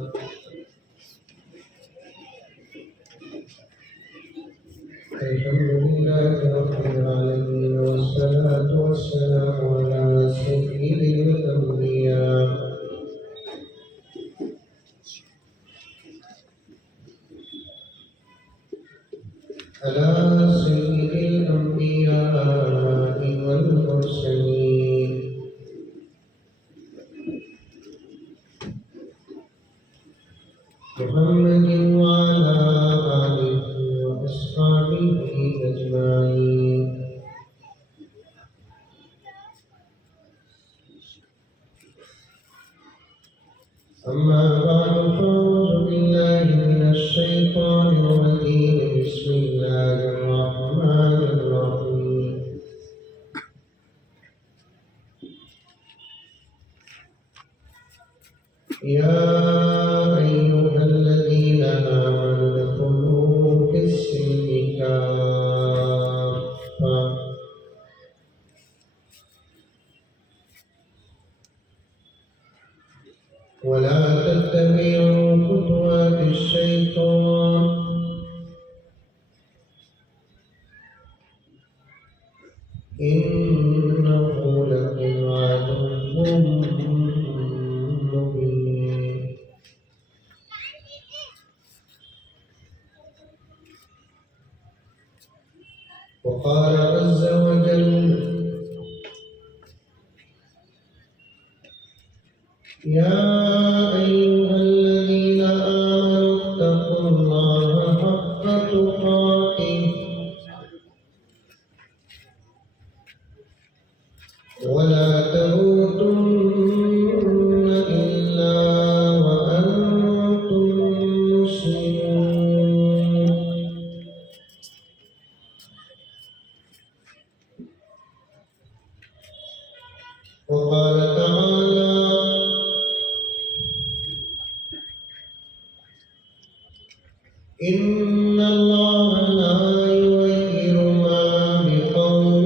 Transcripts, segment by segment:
الحمد لله رب العالمين، والصلاة والسلام على سيد الأنبياء والمرسلين محمد وعلى آله وأصحابه أجمعين. أما بعد، فأعوذ بالله من الشيطان الرجيم. بسم الله الرحمن الرحيم. يا أيها الذين آمنوا ادخلوا في السلم كافة ولا تتبعوا خطوات الشيطان إنه لكم عدو مبين. وقال عز وجل: يا أيها الذين آمنوا اتقوا الله حق تقاته ولا تموتن إلا وأنتم مسلمون. وقال تعالى: إن الله لا يغير ما بقوم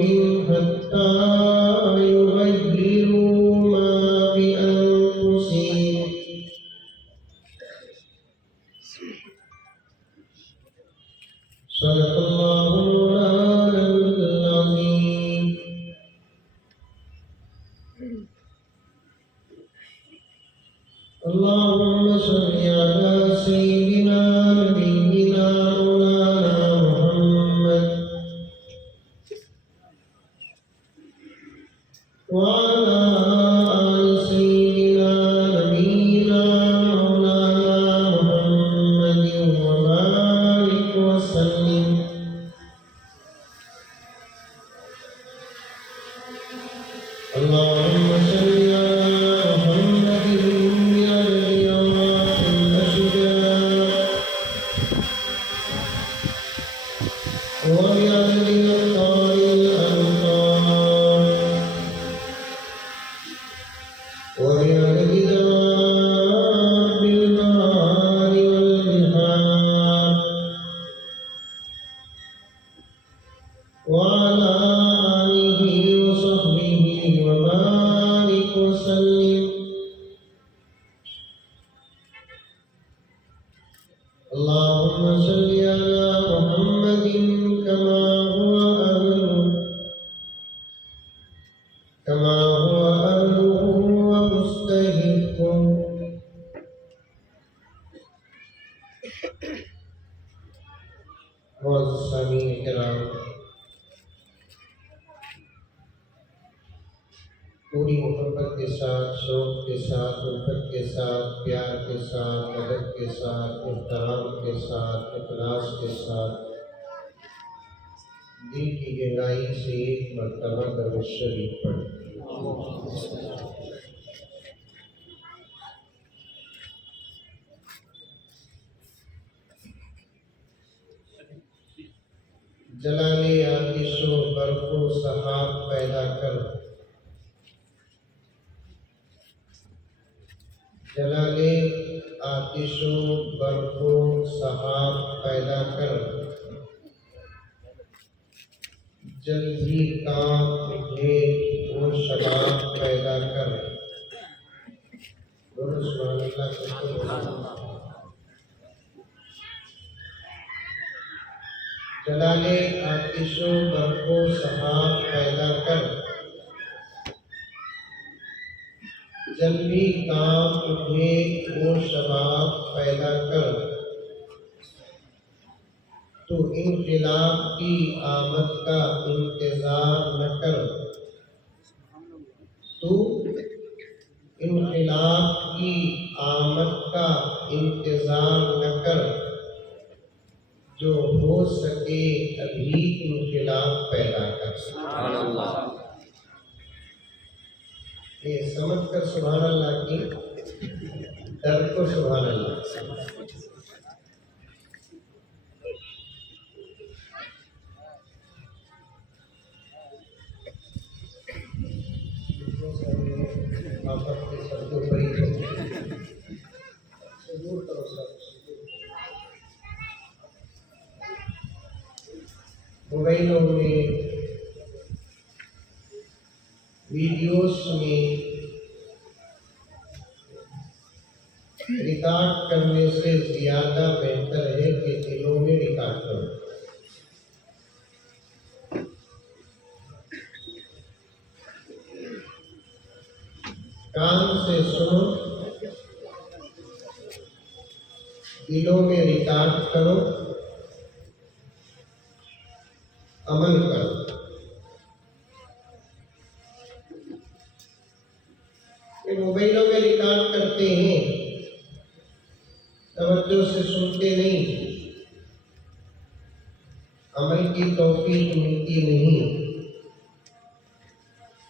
حتى يغيروا ما بأنفسهم. صدق الله مولانا العظيم. اللهم صل على سيدنا نبينا مولانا محمد وعلى آل سيدنا نبينا مولانا محمد وبارك وسلم. اللهم صل على محمد بعدد أرواح الأشجار وبعدد أقطار الأمطار وبعدد دواب البحار والبحار وعلى آله وصحبه وبارك وسلم. اللهم صل على محمد كما هو أهله ومستحقه. معزز سامعین کرام، پوری محبت کے ساتھ، شوق کے ساتھ، الفت کے ساتھ، پیار کے ساتھ، ادب کے ساتھ، احترام کے ساتھ، اخلاص کے ساتھ، دل کی گہرائی سے ایک مرتبہ درود شریف پڑھیں۔ جلال آتش و برق و سحاب پیدا کر، جلال آتش و برق و سحاب پیدا کر، جلد ہی کام اٹھے وہ شباب پیدا کر، بولو سبحان اللہ کہتے جلالے آتش و برق و سحاب پیدا کر جب بھی کام اٹھے وہ شباب پیدا کر تو انقلاب کی آمد کا انتظار نہ کر تو انقلاب کی آمد کا انتظار نہ کر جو ہو سکے ابھی انقلاب پیدا کر سبحان اللہ یہ سمجھ کر سبحان اللہ کی در کو سبحان اللہ آفت کے سردوں پر ہی دور کرو سب موبائلوں میں ویڈیوز میں ریکارڈ کرنے سے زیادہ بہتر ہے کہ دلوں میں ریکارڈ کرو کان سے سنو دلوں میں ریکارڈ کرو عمل کرو یہ موبائلوں میں ریکارڈ کرتے ہیں توجہ سے سنتے نہیں عمل کی توفیق ملتی نہیں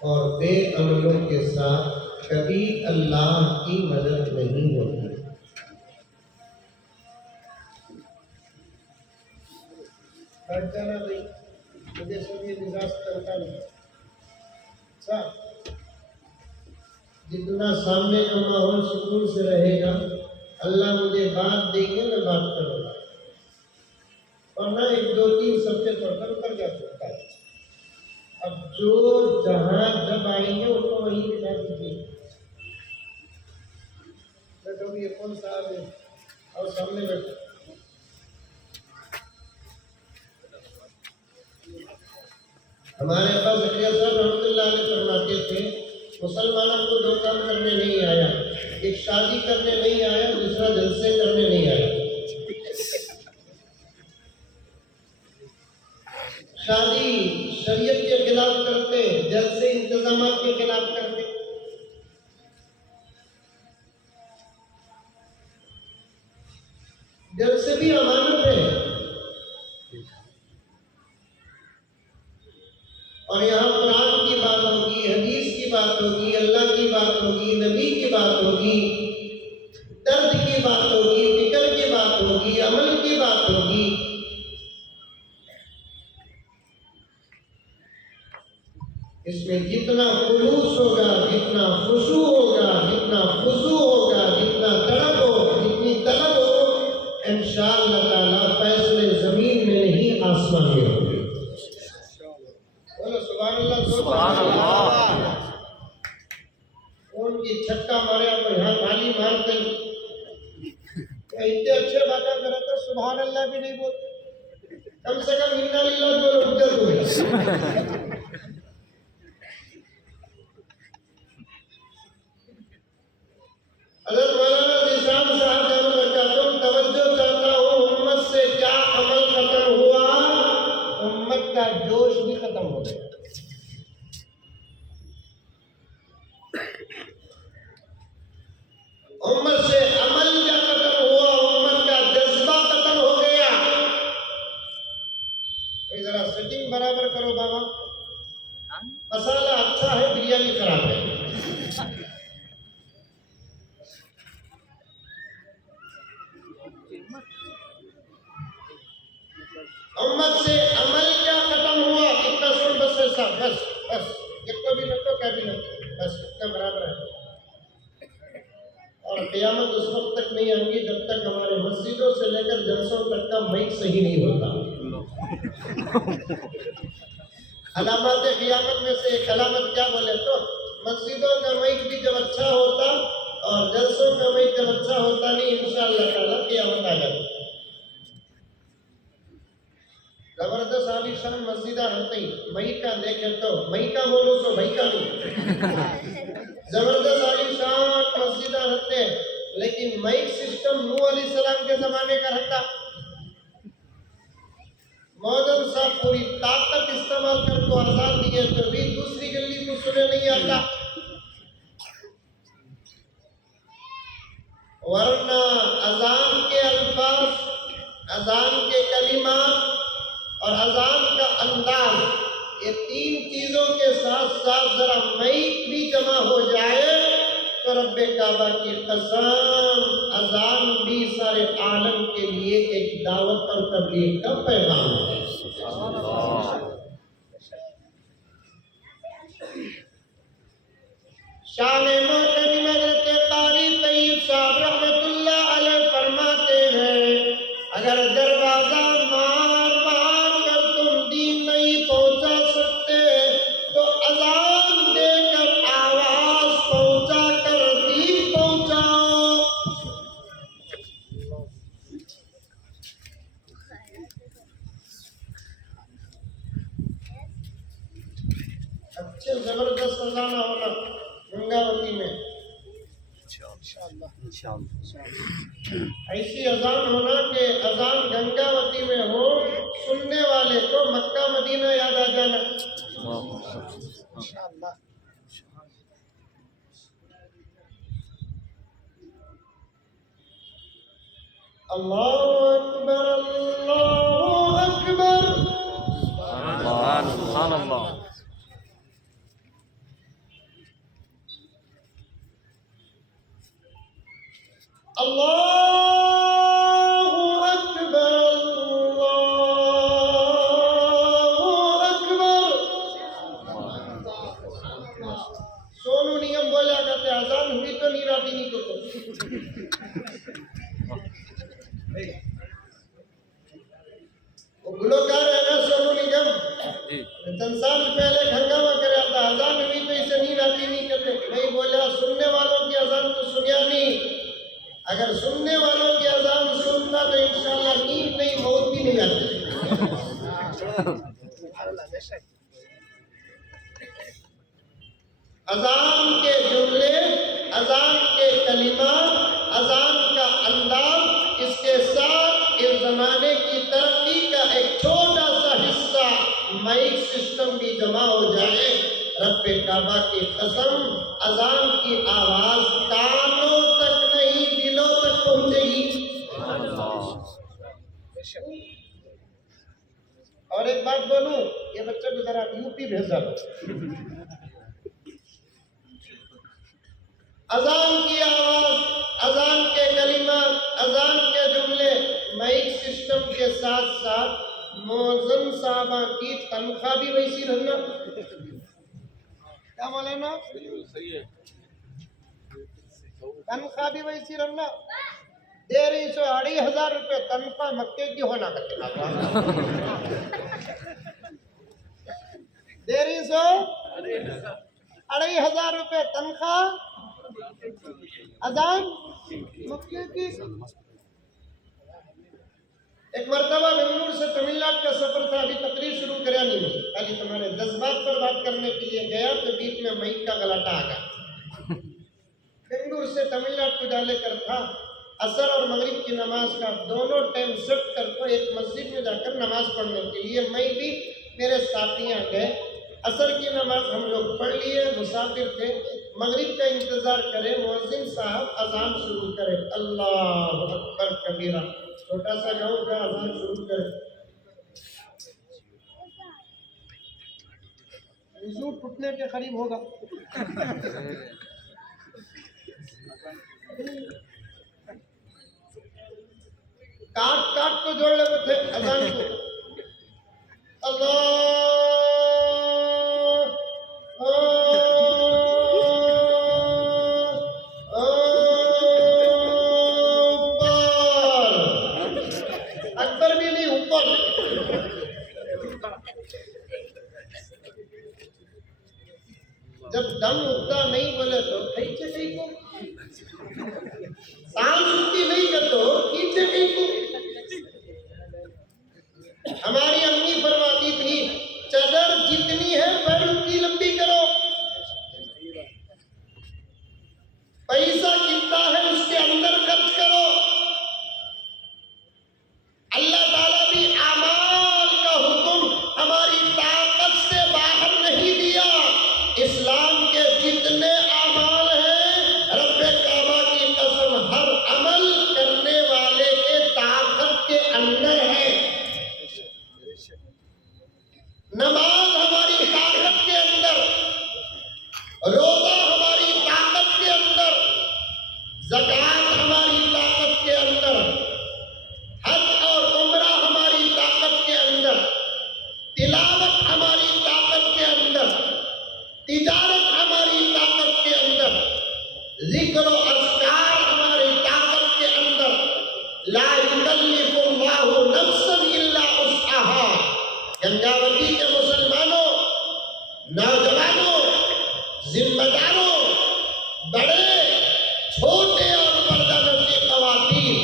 اور بے عملوں کے ساتھ کبھی اللہ کی مدد نہیں ہوتی ہٹ جانا بھائی مجھے سب یہ مزاج کرتا نہیں جتنا سامنے کا ماحول سکون سے رہے گا اللہ مجھے بات دیں گے میں بات کروں گا ورنہ ایک دو تین صفحے پڑھ کر اتر جا سکتا ہے اب جو جہاں جب آئیں گے ان کو وہیں بٹھا دیجیے بیٹھو یہ کون صاحب ہے اور سامنے بیٹھو ہمارے ابا زکریا صاحب رحمۃ اللہ علیہ فرماتے تھے مسلمانوں کو دو کام کرنے نہیں آیا ایک شادی کرنے نہیں آیا دوسرا جلسے کرنے نہیں آیا شادی شریعت کے خلاف کرتے جلسے انتظامات کے خلاف کرتے جلسے بھی امانت ہے اور یہاں قرآن کی بات ہوگی حدیث کی بات ہوگی اللہ کی بات ہوگی نبی کی بات ہوگی درد کی بات ہوگی فکر کی بات ہوگی عمل کی بات ہوگی اس میں جتنا خلوص ہوگا جتنا خشوع ہوگا جتنا خضوع ہوگا جتنا تڑپ ہو جتنی طلب ہو انشاءاللہ تعالیٰ فیصلے زمین میں نہیں آسمان میں ہوگی بولو سبحان اللہ سبحان اللہ کون کی چھکا مارے آپ یہاں تالی مارتے اتنے اچھے باتیں کرے تو سبحان اللہ بھی نہیں بولتے کم سے کم انا للہ بولو اجر ہوگا حضرت مولانا نظام صاحب تم توجہ چاہتا ہوں امت سے کیا عمل ختم ہوا امت کا جوش بھی ختم ہو گیا امت سے عمل کیا ختم ہوا امت کا جذبہ ختم ہو گیا ذرا سیٹنگ برابر کرو بابا مسالہ اچھا ہے بریانی خراب ہے امت سے عمل کیا ختم ہوا اتنا سن بس ایسا بس بس جتنا بھی نکو کیا بھی نکو بس اتنا برابر ہے اور قیامت اس وقت تک نہیں آئیں گی جب تک ہمارے مسجدوں سے لے کر جلسوں تک کا مائک صحیح نہیں ہوتا علامات قیامت میں سے ایک علامت کیا بولے تو مسجدوں کا مائک بھی جب اچھا ہوتا اور جلسوں کا میں جب اچھا ہوتا نہیں انشاءاللہ تعالیٰ قیامت آ جاتی. زبردست عالی شان مسجدہ رہتے ہی مئی کا دیکھے تو مئی کا بولو سو بھائی کا نہیں. زبردست عالی شان مسجدہ رہتے ہیں لیکن مائک سسٹم نوح علیہ السلام کے زمانے کا رہتا. مودن صاحب پوری طاقت استعمال کر کو آزاد دیے تو بھی دوسری گلی کو سنے نہیں آتا. ورنہ اذان کے الفاظ، اذان کے کلمات اور اذان کا انداز، یہ تین چیزوں کے ساتھ ساتھ ذرا مائک بھی جمع ہو جائے تو رب کعبہ کی قسم اذان بھی سارے عالم کے لیے ایک دعوت اور تبلیغ کا پیغام ہے. شان محترم حضرت قاری طیب صاحب رحمت اللہ علیہ فرماتے ہیں اگر دروازہ مار مار کر تم دین نہیں پہنچا سکتے تو اذان دے کر آواز پہنچا کر دین پہنچاؤ. اچھے زبردست اذان ہونا گنگاوتی میں ایسی اذان ہونا کہ اذان گنگاوتی میں ہو سننے والے کو مکہ مدینہ یاد آ جانا. اللہ اکبر اللہ اکبر. سبحان اللہ. اللہ اکبر اللہ اکبر. سونو نیم بولیا کرتے اذان ہوئی تو نہیں راتی نہیں کو وہ گلوکار ہے نا سونو نگم چند سال پہلے ہنگامہ کرا تھا اذان ہوئی تو اسے نہیں راتی نہیں کرتے. نہیں بولا سننے والوں کی اذان تو سنیا نہیں. اگر سننے والوں کی اذان سنتا تو انشاءاللہ نیند نہیں موت بھی نہیں آتی. اذان کے جملے، اذان کے کلمات، اذان کا انداز، اس کے ساتھ اس زمانے کی ترقی کا ایک چھوٹا سا حصہ مائک سسٹم بھی جمع ہو جائے رب کعبہ کی قسم اذان کی آواز کانوں تک نہیں دلوں تک پہنچے گی. اور ایک بات بولوں یہ بچے کو ذرا یوپی بھیجا دو. اذان کی آواز، اذان کے کلمات، اذان کے جملے مائک سسٹم کے ساتھ ساتھ مؤذن صاحبہ کی تنخواہ بھی ویسی رہنا. کیا مولانا؟ تنخواہ بھی ویسی رہنا. 1,500 روپے تنخواہ مکے کی ہونا کرتے 1,500 روپے تنخواہ اذان مکے کی. ایک مرتبہ بنگلور سے تمل ناڈو کا سفر تھا. ابھی تقریر شروع کریا نہیں، خالی تمہارے جذبات پر بات کرنے کے لیے گیا تو بیچ میں مائک کا غلاٹہ آ گیا. بنگلور سے تمل ناڈو کو ڈالے کر تھا. عصر اور مغرب کی نماز کا دونوں ٹائم شفٹ کر کو ایک مسجد میں جا کر نماز پڑھنے کے لیے میں بھی میرے ساتھیاں گئے. عصر کی نماز ہم لوگ پڑھ لیے، مسافر تھے. مغرب کا انتظار کرے، مؤذن صاحب اذان شروع کرے. اللہ اکبر کبیرہ. چھوٹا سا گاؤں کا اذان شروع کرے. وضو ٹوٹنے کے قریب ہوگا. کاٹ کاٹ کو جوڑ لے تھے اذان کو. اللہ اکبر بھی نہیں اوپر. جب دم اٹھتا نہیں بولے تو کہیں کو لا یکلف اللہ نفسا الا وسعها۔ گنگاوتی کے مسلمانوں، نوجوانوں، ذمہ داروں، بڑے چھوٹے اور پردہ نشی خواتین،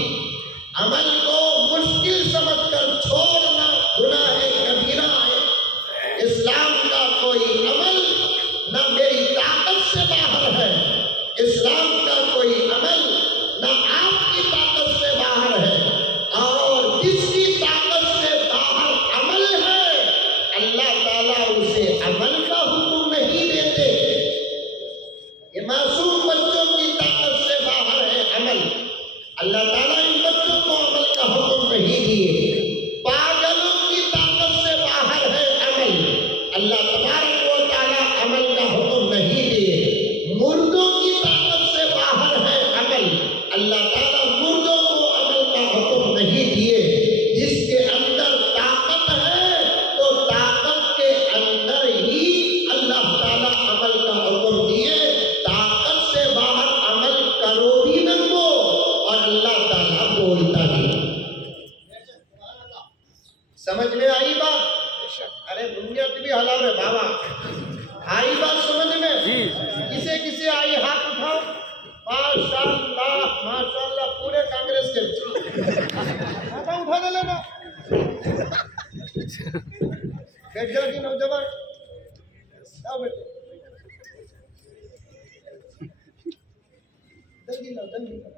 عمل کو مشکل سمجھ کر چھوڑنا گناہ کبیرہ ہے۔ اسلام کا کوئی عمل نہ میری طاقت سے باہر ہے، اسلام کا کوئی عمل نہ آپ کی طاقت سے باہر ہے، اور جس کی طاقت سے باہر عمل ہے اللہ تعالیٰ اسے عمل کا حکم نہیں دیتے۔ یہ معصوم بچوں کی طاقت سے باہر ہے عمل، اللہ تعالیٰ ان بچوں کو عمل کا حکم نہیں دیے۔ پاگلوں کی طاقت سے باہر ہے عمل، اللہ تبارک و تعالیٰ عمل کا حکم نہیں دیے۔ مردوں کی طاقت سے باہر ہے عمل، اللہ تعالیٰ مردوں کو عمل کا حکم نہیں دیے۔ جس کے اندر طاقت ہے تو طاقت کے اندر ہی اللہ تعالیٰ عمل کا حکم دیے۔ طاقت سے باہر عمل کرو بھی نہ کو، اور اللہ تعالیٰ بولتا نہیں۔ سمجھ میں آئی بات؟ ارے منجت بھی حلال ہے بابا، آئی بات سمجھ میں؟ کسے کسے آئی ہاتھ اٹھاؤ۔ ماشاءاللہ پورے کانگریس کے ہاتھ اٹھا دے لینا۔ بیٹھ جاؤ جی نوجوان، آؤ بیٹھو، جلدی لاؤ جلدی لاؤ،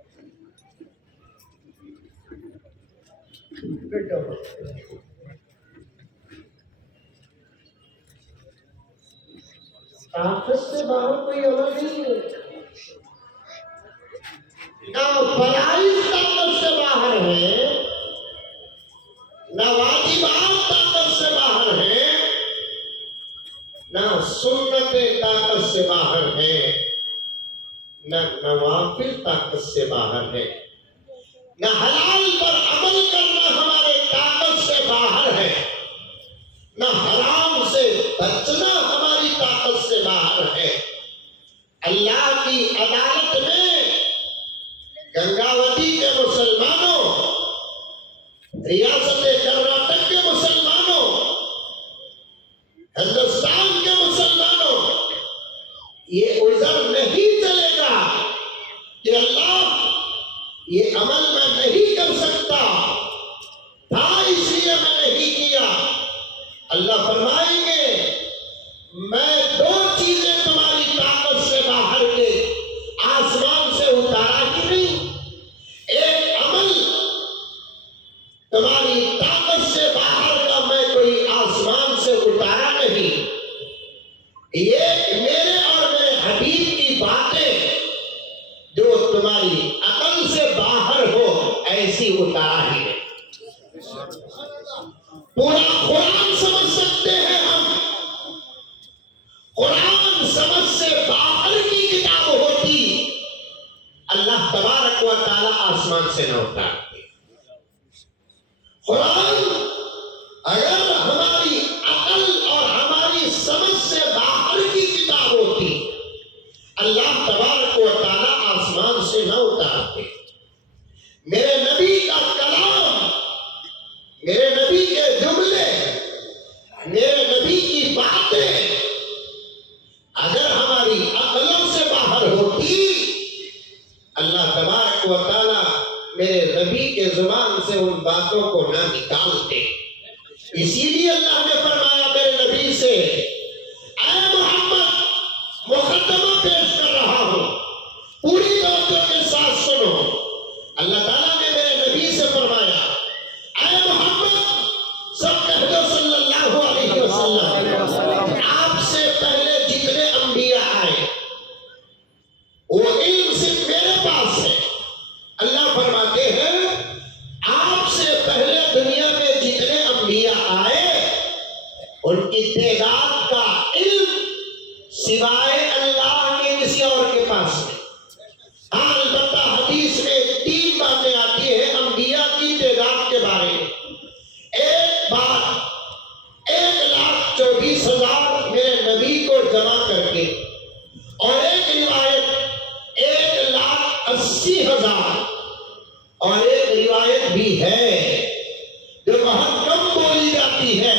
بیٹھ جاؤ۔ طاقت سے باہر کوئی عمل نہیں ہے، نہ فرائض طاقت سے باہر ہے، نہ واجبات طاقت سے باہر ہے، نہ سنتیں طاقت سے باہر ہے، نہ نوافل طاقت سے باہر ہے، نہ حلال پر عمل کرنا ہمارے طاقت سے باہر ہے، نہ حرام سے بچنا ہماری طاقت سے باہر ہے۔ اللہ کی عدالت میں گنگاوتی کے مسلمانوں، ریاست کرناٹک کے مسلمانوں، ہندوستان کے مسلمانوں، یہ عذر نہیں چلے گا کہ اللہ یہ عمل میں نہیں کر سکتا تھا اس لیے میں نہیں کیا۔ اللہ فرمائیں گے میں دو چیزیں تمہاری طاقت سے باہر کے آسمان سے اتارا ہی نہیں۔ ایک عمل تمہاری طاقت سے باہر کا میں کوئی آسمان سے اتارا نہیں، یہ میرے اور میرے حبیب کی باتیں جو تمہاری عقل سے باہر ہو ایسی اتارا ہی نہیں۔ پورا قرآن سمجھ سکتے ہیں ہم، قرآن سمجھ سے باہر کی کتاب ہوتی اللہ تبارک و تعالیٰ آسمان سے نہ اتارتے۔ قرآن اگر ہماری عقل اور ہماری سمجھ سے باہر کی کتاب ہوتی اللہ تبارک و تعالیٰ آسمان سے نہ اتارتے۔ میرے نبی کا کلام، میرے نبی کے جملے، میرے نبی کی باتیں اگر ہماری عقلوں سے باہر ہوتی اللہ تبارک و تعالیٰ میرے نبی کے زبان سے ان باتوں کو نہ نکالتے۔ اسی لیے اللہ نے فرمایا میرے نبی سے، اے محمد مقدمہ پیش کر رہا ہوں، پوری توجہ کے ساتھ سنو۔ اللہ تعالیٰ نے میرے نبی سے فرمایا، اے محمد سب کہہ دو صلی اللہ علیہ وسلم، آپ سے پہلے جتنے انبیاء آئے وہ علم صرف میرے پاس ہے۔ اللہ فرماتے ہیں آپ سے پہلے دنیا میں جتنے انبیاء آئے ان کی تعداد کا روایت بھی ہے جو بہت کم بولی جاتی ہے.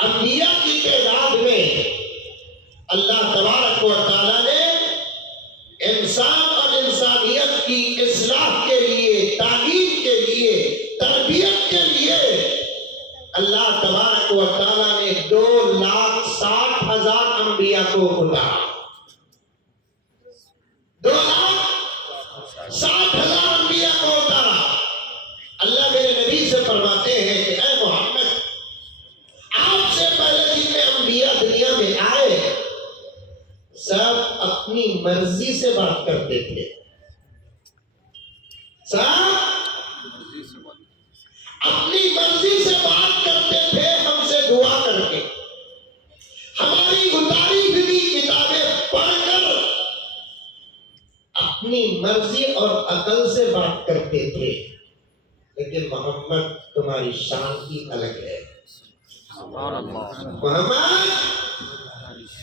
انبیاء کی تعداد میں اللہ تبارک و تعالیٰ نے انسان اور انسانیت کی اصلاح کے لیے، تعلیم کے لیے، تربیت کے لیے اللہ تبارک و تعالیٰ نے 2,60,000 انبیاء کو اتارا. 2,60,000 انبیاء کو اتارا. اللہ میرے نبی سے فرماتے ہیں کہ اے محمد، آپ سے پہلے جتنے انبیاء دنیا میں آئے سب اپنی مرضی سے بات کرتے تھے. سب اپنی مرضی سے بات کرتے تھے، ہم سے دعا کر کے، ہماری اتاری ہوئی کتابیں پڑھ کر اپنی مرضی اور عقل سے بات کرتے تھے. لیکن محمد تمہاری شان ہی الگ ہے. محمد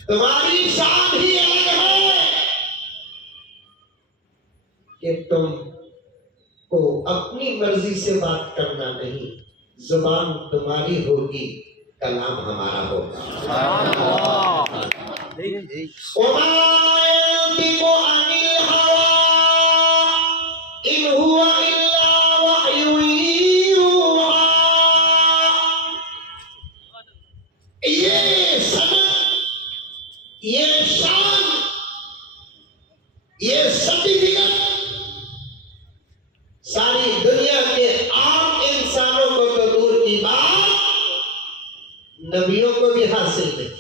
تمہاری شان ہی الگ ہے کہ تم کو اپنی مرضی سے بات کرنا نہیں، زبان تمہاری ہوگی، کلام ہمارا ہوگا. وَمَا يَنطِقُ عَنِ الْهَوَىٰ إِنْ هُوَ إِلَّا وَحْيٌ يُوحَىٰ. یہ سند، یہ شان، یہ سرٹیفکیٹ ساری دنیا کے عام انسانوں کو تو دور کی بات، نبیوں کو بھی حاصل نہیں.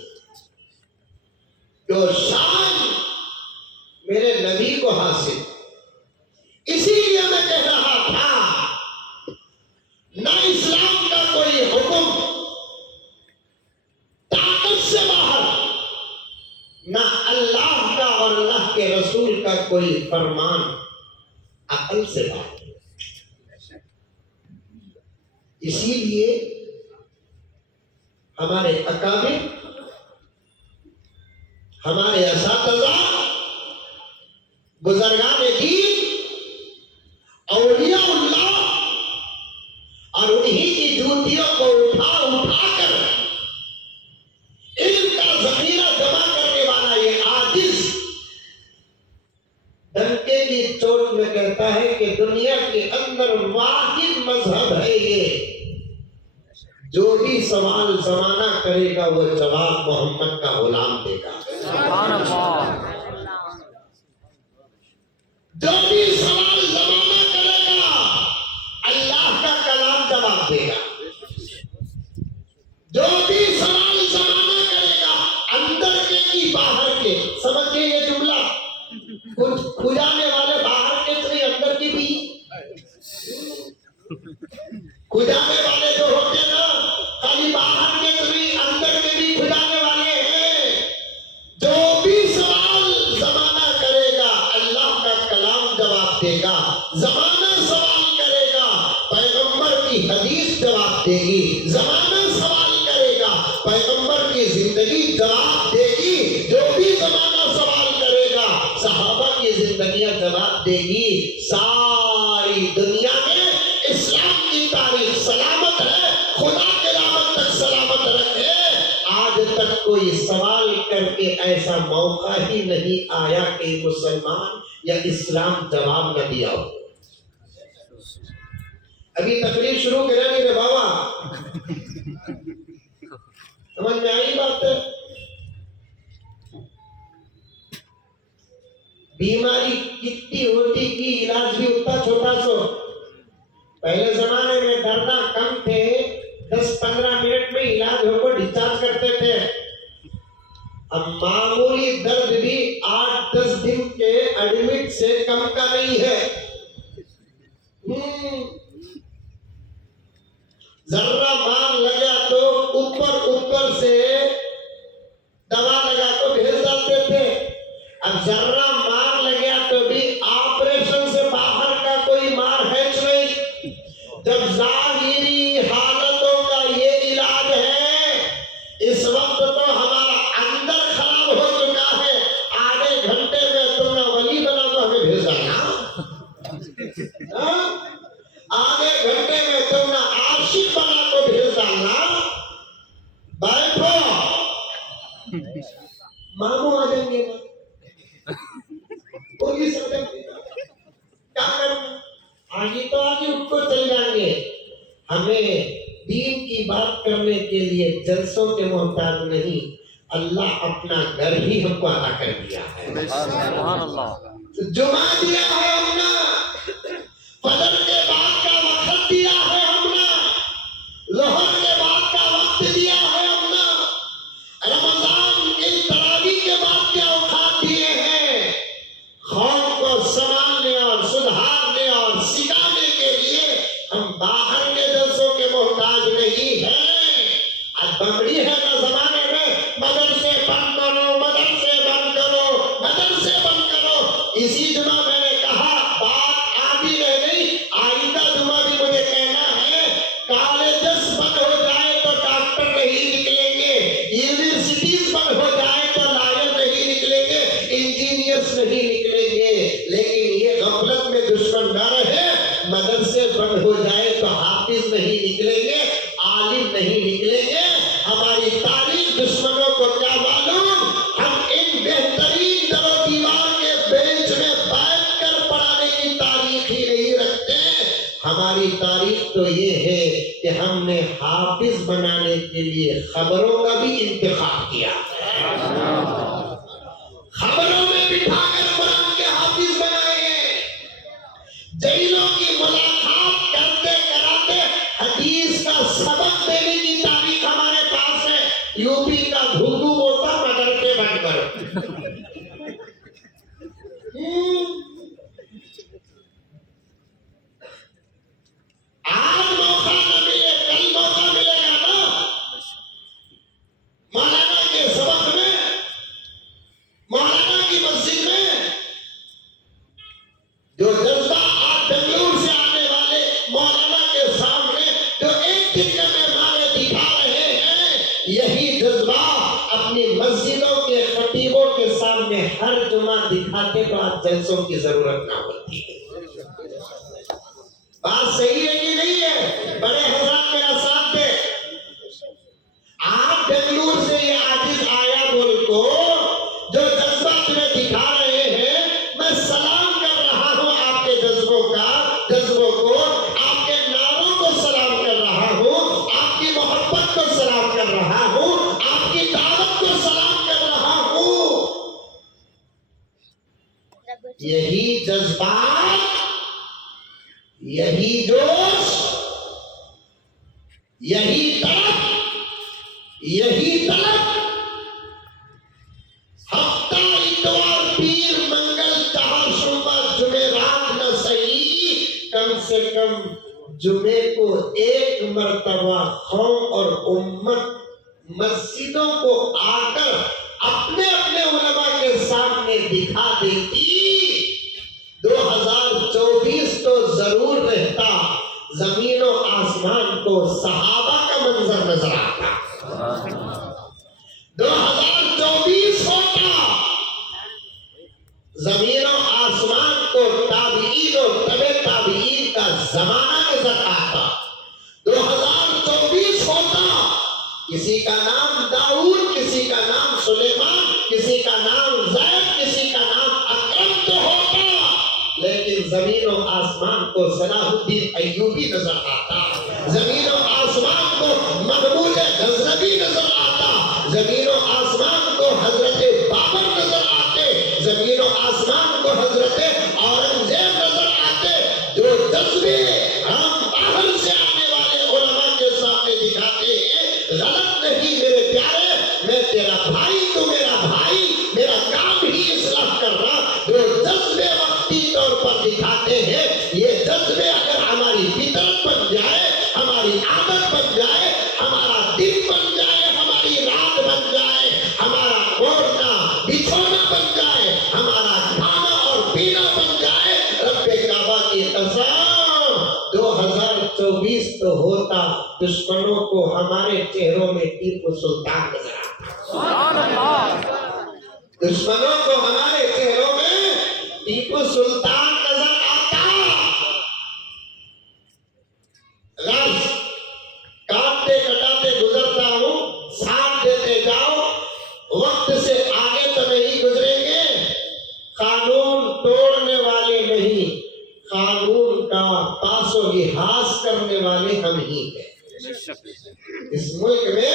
جو شان میرے نبی کو حاصل. اسی لیے میں کہہ رہا تھا نہ اسلام کا کوئی حکم طاقت سے باہر، نہ اللہ کا اور اللہ کے رسول کا کوئی فرمان عقل سے باہر. اسی لیے ہمارے اکابر، ہمارے اساتذہ، بزرگان دین، اولیاء اللہ، اور انہی کی جوتیوں کو اٹھا اٹھا کر علم کا ذخیرہ جمع کرنے والا یہ عاجز ڈنکے کی چوٹ میں کہتا ہے کہ دنیا کے اندر واحد مذہب ہے یہ، جو بھی سوال زمانہ کرے گا وہ جواب محمد کا غلام دے گا. جو بھی سوال زمانہ کرے گا اللہ کا کلام جواب دے گا. جو بھی سوال زمانہ کرے گا اندر کے کی باہر کے. سمجھئے یہ جملہ؟ کچھ کھجانے والے باہر کے تو نہیں، اندر کی بھی. کھجانے والے جو ہوتے ہیں نا، خالی باہر کے تو نہیں، اندر کے بھی کھجانے والے ہیں. جو بھی سوال زمانہ کرے گا اللہ کا کلام جواب دے گا. زمانہ سوال کرے گا پیغمبر کی حدیث جواب دے گی. زمانہ سوال کرے گا پیغمبر کی زندگی جواب دے گی. جو بھی زمانہ سوال کرے گا صحابہ کی زندگیاں جواب دے گی. ساری دنیا میں اسلام کی تاریخ سلامت ہے. خدا قیامت تک سلامت رکھے. آج تک کوئی سوال کر کے ایسا موقع ہی نہیں آیا کہ مسلمان یا اسلام جواب نہ دیا ہو. ابھی تقریر شروع کرے میرے بابا، سمجھ میں آئی بات ہے؟ بیماری کتنی ہوتی کی علاج بھی اتنا چھوٹا سو. پہلے زمانے میں درداں کم تھے، 10-15 منٹ میں علاج ہو کو ڈسچارج کرتے تھے. اب معمولی درد بھی 8-10 دن کے ایڈمٹ سے کم کا نہیں ہے. ذرہ مار لگا تو اوپر سے دوا لگا کو بھیج دیتے تھے. اب ذرہ مار لگا تو بھی آپریشن سے باہر کا کوئی مار ہے نہیں. جب ظاہری حالتوں کا یہ علاج ہے، اس وقت تو ہمارا اندر خراب ہو چکا ہے. آدھے گھنٹے میں تم نے ولی بنا تو ہمیں بھیجا نا. تاریخ تو آگے ان کو چل جائیں گے. ہمیں دین کی بات کرنے کے لیے جلسوں کے محتاج نہیں، اللہ اپنا گھر ہی ہم کو عطا کر دیا ہے. سبحان اللہ. جمعہ دیا ہے ہم نے، فجر کے بعد کا وقت دیا ہے ہم نے، ظہر کے بعد کا وقت دیا ہے ہم نے، رمضان کی تراویح کے بعد کے اوقات دیے ہیں. قوم کو سنبھالنے اور سدھارنے اور سکھانے کے لیے ہم باہر کے جلسوں کے محتاج نہیں ہیں. آج بمڑی ہے نا زمانے میں مدرسے بند کرو، مدرسے بند کرو، مدرسے بند کرو. اسی جمعہ میں نے کہا بات آدھی رہ گئی، آئندہ جمعہ بھی مجھے کہنا ہے کالجز بند ہو جائے تو ڈاکٹر نہیں نکلیں گے، یونیورسٹیز بند ہو جائے تو لائر نہیں نکلیں گے، انجینئرز نہیں نکلیں گے. لیکن یہ غفلت میں دشمن نہ رہے، مدرسے بند ہو جائے تو حافظ نہیں نکلیں گے، عالم نہیں نکلیں گے. ہماری تاریخ دشمنوں کو کیا معلوم، ہم ان بہترین در و دیوار کے بینچ میں بیٹھ کر پڑھانے کی تاریخ ہی نہیں رکھتے. ہماری تاریخ تو یہ ہے کہ ہم نے حافظ بنانے کے لیے خبروں کا بھی انتخاب کیا، خبروں میں بٹھا کر قرآن کے حافظ بنائے ہیں. جیلوں کی ملاقات کرتے کراتے حدیث کا سبق دینے کی تاریخ ہمارے پاس ہے. یو پی کا گھوگو ہوتا مدرسے بند کرو. آج موقع نہ ملے کل موقع ملے گا نا. مولانا کے سبق میں، مولانا کی مسجد میں جو جذبہ آج بنگلور سے آنے والے مولانا کے سامنے جو ایک دن میں مارے دکھا رہے ہیں، یہی جذبہ اپنی مسجدوں کے خطیبوں کے سامنے ہر جمعہ دکھاتے تو آج جلسوں کی ضرورت نہ ہوتی. بات صحیح ہے کہ نہیں ہے؟ بڑے حضرات میرا ساتھ دے. آپ بنگلور سے یہ عاجز آیا بول کو جو جذبہ تمہیں دکھا رہے ہیں، میں سلام کر رہا ہوں آپ کے جذبوں کو، آپ کے نعروں کو سلام کر رہا ہوں، آپ کی محبت کو سلام کر رہا ہوں، آپ کی دعوت کو سلام کر رہا ہوں. یہی جذبات، یہی جوش، یہی طرف، یہی طلب ہفتہ اتوار پیر منگل چہار صبح جمعرات نہ صحیح، کم سے کم جمعے کو ایک مرتبہ قوم اور امت مسجدوں کو آ کر اپنے اپنے علماء کے سامنے دکھا دیتی. 2024 تو ضرور رہتا، زمین و آسمان کو صحابہ کا منظر نظر آتا. 2024 ہوتا، زمین و آسمان کو تابعین و تبع تابعین کا زمانہ نظر آتا. 2024 ہوتا، کسی کا نام داؤد، کسی کا نام سلیمان، کسی کا نام زید، کسی کا نام اکرم تو ہوتا، لیکن زمین و آسمان کو صلاح الدین ایوبی نظر آتا، زمین و آسمان کو محمود غزنوی نظر آتا، زمین و آسمان کو حضرت بابر نظر آتے، زمین و آسمان کو حضرت اورنگزیب نظر آتے. جو جذبے ہم باہر سے آنے والے علماء کے سامنے دکھاتے ہیں، غلط نہیں میرے پیارے، میں تیرا بھائی، تو میرا بھائی، میرا کام ہی اصلاح کر رہا. جو جذبے وقتی طور پر دکھاتے ہیں، یہ جذبے اگر ہماری فطرت بن جائے، ہماری عادت بن جائے، ہمارا دن بن جائے، ہماری رات بن جائے، ہمارا اوڑھنا بچھونا بن جائے، ہمارا کھانا اور پینا بن جائے، رب کعبہ کی قسم 2024 تو ہوتا، دشمنوں کو ہمارے چہروں میں ٹیپو سلطان نظر آتا. سبحان اللہ. دشمنوں کو ہمارے چہروں میں ٹیپو سلطان نظر آتا. غرض کاٹتے کٹاتے گزرتا ہوں، ساتھ دیتے جاؤ، وقت سے آگے تو نہیں گزریں گے. قانون توڑنے والے نہیں، قانون کا پاس پاس و لحاظ کرنے والے ہم ہی ہیں۔ اس ملک میں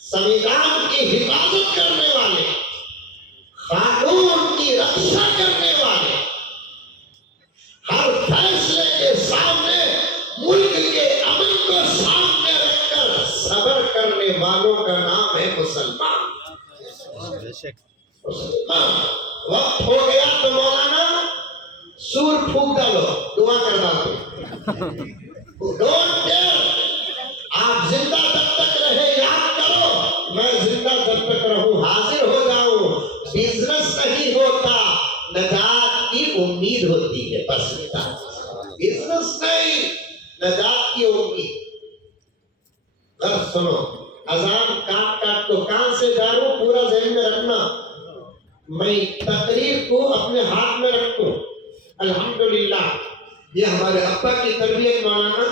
سنویدھان کی حفاظت کرنے والے، قانون کی رکشا کرنے والے، ہر فیصلے کے سامنے ملک کے امن کو سامنے رکھ کر صبر کرنے والوں کا نام ہے مسلمان۔ مسلمان وقت ہو گیا تو مولانا سور پھونک ڈالو، دعا کر ڈالو۔ ڈونٹ کیئر، آپ زندہ جب تک رہے یاد کرو میں زندہ جب تک رہوں حاضر ہو جاؤں۔ بزنس نہیں ہوتا، نجات کی امید ہوتی ہے، بس بزنس نہیں، نجات کی امید۔ غرض سنو، اذان کاٹ کاٹ کو کہاں سے جاروں پورا ذہن میں رکھنا۔ میں تقریر کو اپنے ہاتھ میں رکھوں، الحمدللہ یہ ہمارے ابا کی تربیت مولانا،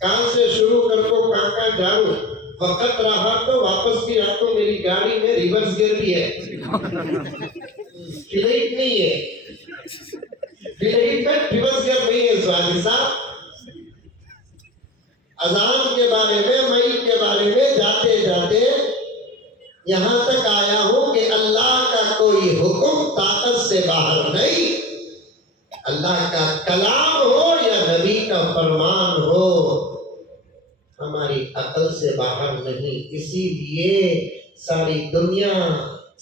کہاں سے شروع کر کو کہاں کہاں جاروں، وقت رہا تو واپس بھی آ تو میری گاڑی میں ریورس گیئر بھی ہے، فلیٹ نہیں ہے، فلیٹ میں ریورس گیئر نہیں ہے۔ سوالی صاحب اذان کے بارے میں، مئی کے بارے میں جاتے جاتے یہاں تک آیا ہوں کہ اللہ کا کوئی حکم طاقت سے باہر نہیں، اللہ کا کلام ہو یا نبی کا فرمان ہو ہماری عقل سے باہر نہیں۔ اسی لیے ساری دنیا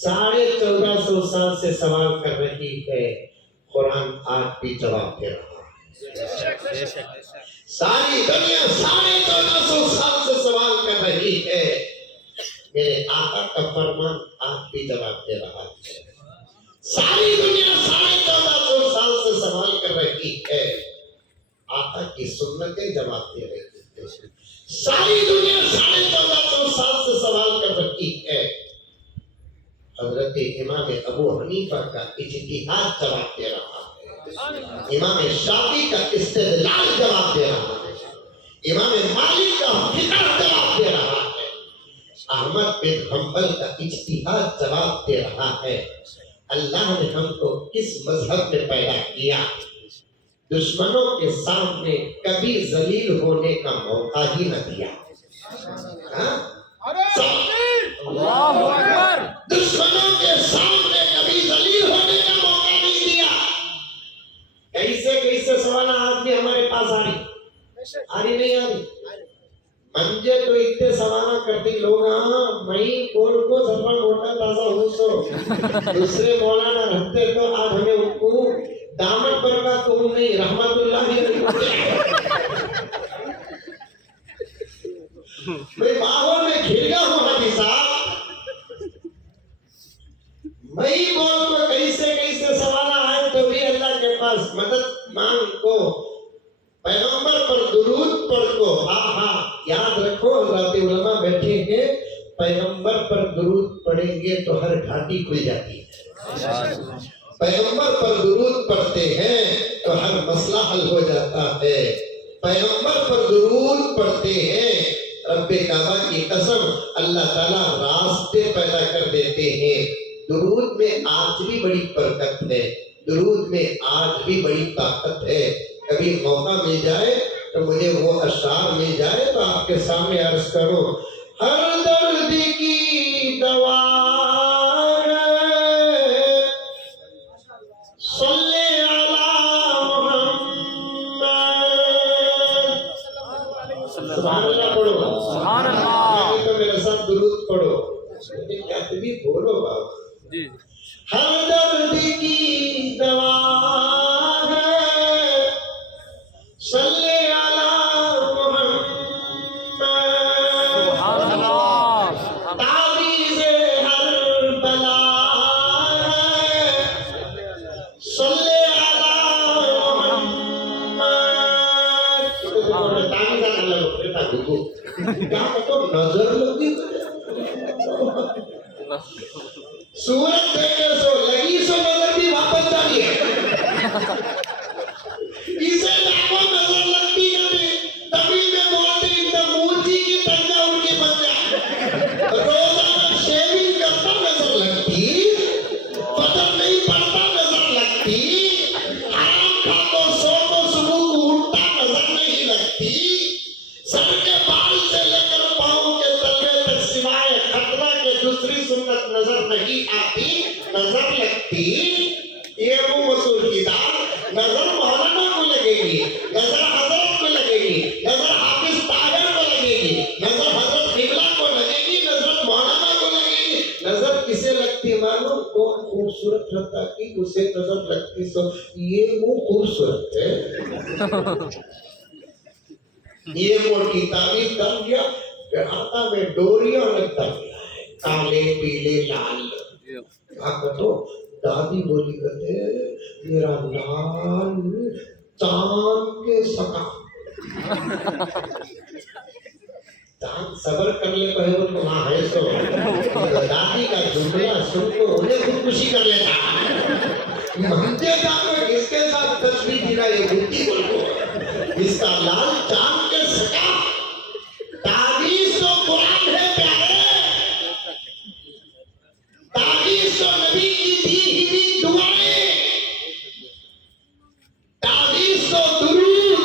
1450 سال سے سوال کر رہی ہے، قرآن آج بھی جواب دے رہا ہے۔ ساری دنیا 1450 سال سے سوال کر رہی ہے، میرے آقا کا فرمان آج بھی جواب دے رہا ہے۔ ساری دنیا 1450 سال سے سوال کر رہی ہے، آقا کی سنتیں جواب دے رہی ہے۔ ساری دنیا 1450 سال سے سوال کر رہی ہے، حضرت امام ابو حنیفہ کا اجتہاد جواب دے رہا ہے، امام شافعی کا استدلال جواب دے رہا ہے، امام مالک کا فقہ جواب دے رہا ہے، احمد بن حنبل کا اجتہاد جواب دے رہا ہے۔ اللہ نے ہم کو کس مذہب میں پیدا کیا؟ دشمنوں کے سامنے کبھی ذلیل ہونے کا موقع ہی نہ دیا۔ اللہ اکبر، دشمنوں کے سامنے کبھی ذلیل ہونے کا موقع نہیں دیا۔ کیسے کیسے سوال آج بھی ہمارے پاس آ رہی نہیں آ رہی؟ منجے تو اتنے سوالہ کرتی لوگ میں کون کو زبان موٹا تازہ ہو سو دوسرے مولانا رہتے تو آج ہمیں ان کو دامت پر کا تم نہیں رحمت اللہ میں ماحول میں گھر گیا ہوں حاجی صاحب، میں بول کو کیسے کیسے سوالہ آئے تو بھی اللہ کے پاس مدد مانگ کو، پیغمبر پر درود پڑھ کو۔ یاد رکھو حضرات علماء بیٹھے ہیں، پیغمبر پر درود پڑھیں گے تو ہر گھاٹی کھل جاتی ہے، پیغمبر پر درود پڑھتے ہیں تو ہر مسئلہ حل ہو جاتا ہے، پیغمبر پر درود پڑھتے ہیں رب کعبہ کی قسم اللہ تعالیٰ راستے پیدا کر دیتے ہیں۔ درود میں آج بھی بڑی برکت ہے، درود میں آج بھی بڑی طاقت ہے۔ کبھی موقع مل جائے تو مجھے وہ اشعار مل جائے تو آپ کے سامنے عرض کروں۔ ہر درد کی دوا ہے صلی علی محمد، سبحان اللہ پڑھو، سبحان اللہ، تو میرے ساتھ درود پڑھو، کیا تبھی بولو بابا۔ جی ہر درد کی دوا ہے صلی علی محمد، سبحان اللہ، تعویذ ہر بلا ہے صلی علی محمد۔ تعویذ اللہ بیٹا گو کیا تو نظر لگی سورت دیکھے سو لگی سو نظر بھی واپس جانی ہے، اسے لاکھوں نظر لگتی ہے تبھی میں بولتی مورتی کی تنجاور کی بن جائے، روزانہ شیونگ کرتا نظر لگتی، فجر نہیں پڑھتا نظر لگتی، حرام کھا تو سو تو صبح کو حضرت رہتا کہ اسے نظر لگتی سو یہ منہ خوبصورت ہے، یہ موٹی تعویذ کر دیا، پھر آتا میں ڈوریاں لگتا گیا ہے، کالے پیلے لال۔ کہا تو دادی بولی کرتے میرا لال چاند کے سکا، چاند صبر کر لے تو ہے وہ تو وہاں ہے سو، دادی کا جملہ سن کو انہیں خودکشی کر لیتا، مانتے جاؤ اس کے ساتھ تصویر دینا یہ بھوتی بول کو، اس کا لال چاند کے سکا، تعویذ تو قرآن ہے پیارے، تعویذ تو نبی کی دی ہوئی دعائیں، تعویذ تو درود،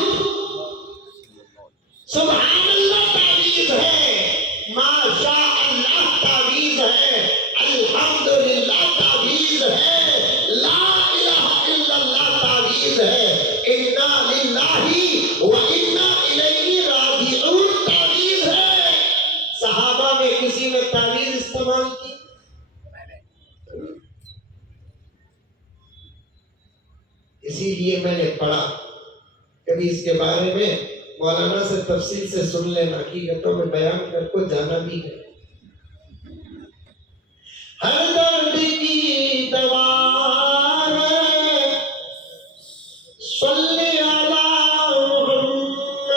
سبحان اللہ تعویذ ہے، ماشاء اللہ تعویذ ہے، الحمدللہ تعویذ ہے، لا الہ الا اللہ تعویذ ہے، انا للہ و انا الیہ راجعون تعویذ ہے۔ صحابہ میں کسی نے تعویذ استعمال کی؟ اسی لیے میں نے پڑھا، کبھی اس کے بارے میں مولانا سے تفصیل سے سن لینا، حقیقتوں میں بیان کر کو جانا بھی ہے۔ ہر درد کی دوا ہے صلی علی محمد،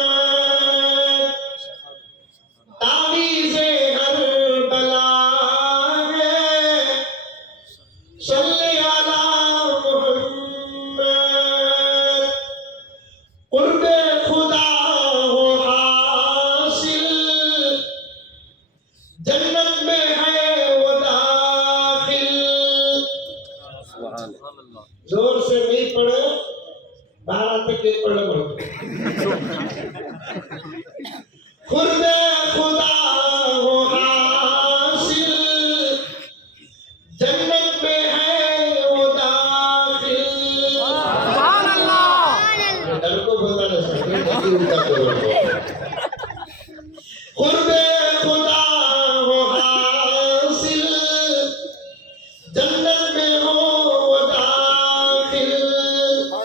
تعویذ ہر بلا ہے صلی علی محمد، قرب خدا ہو حاصل جنت میں ہے وہ داخل۔ زور سے نہیں پڑھے، 12 تک ایک پڑھنا پڑتا ہے۔ قرب خدا ہو حاصل جنت میں ہے وہ داخل۔ سبحان اللہ، ڈر کو بولتا نہ سکتے، نہیں اٹھا کرو۔ قرب خدا ہو حاصل جنت میں ہو وہ داخل،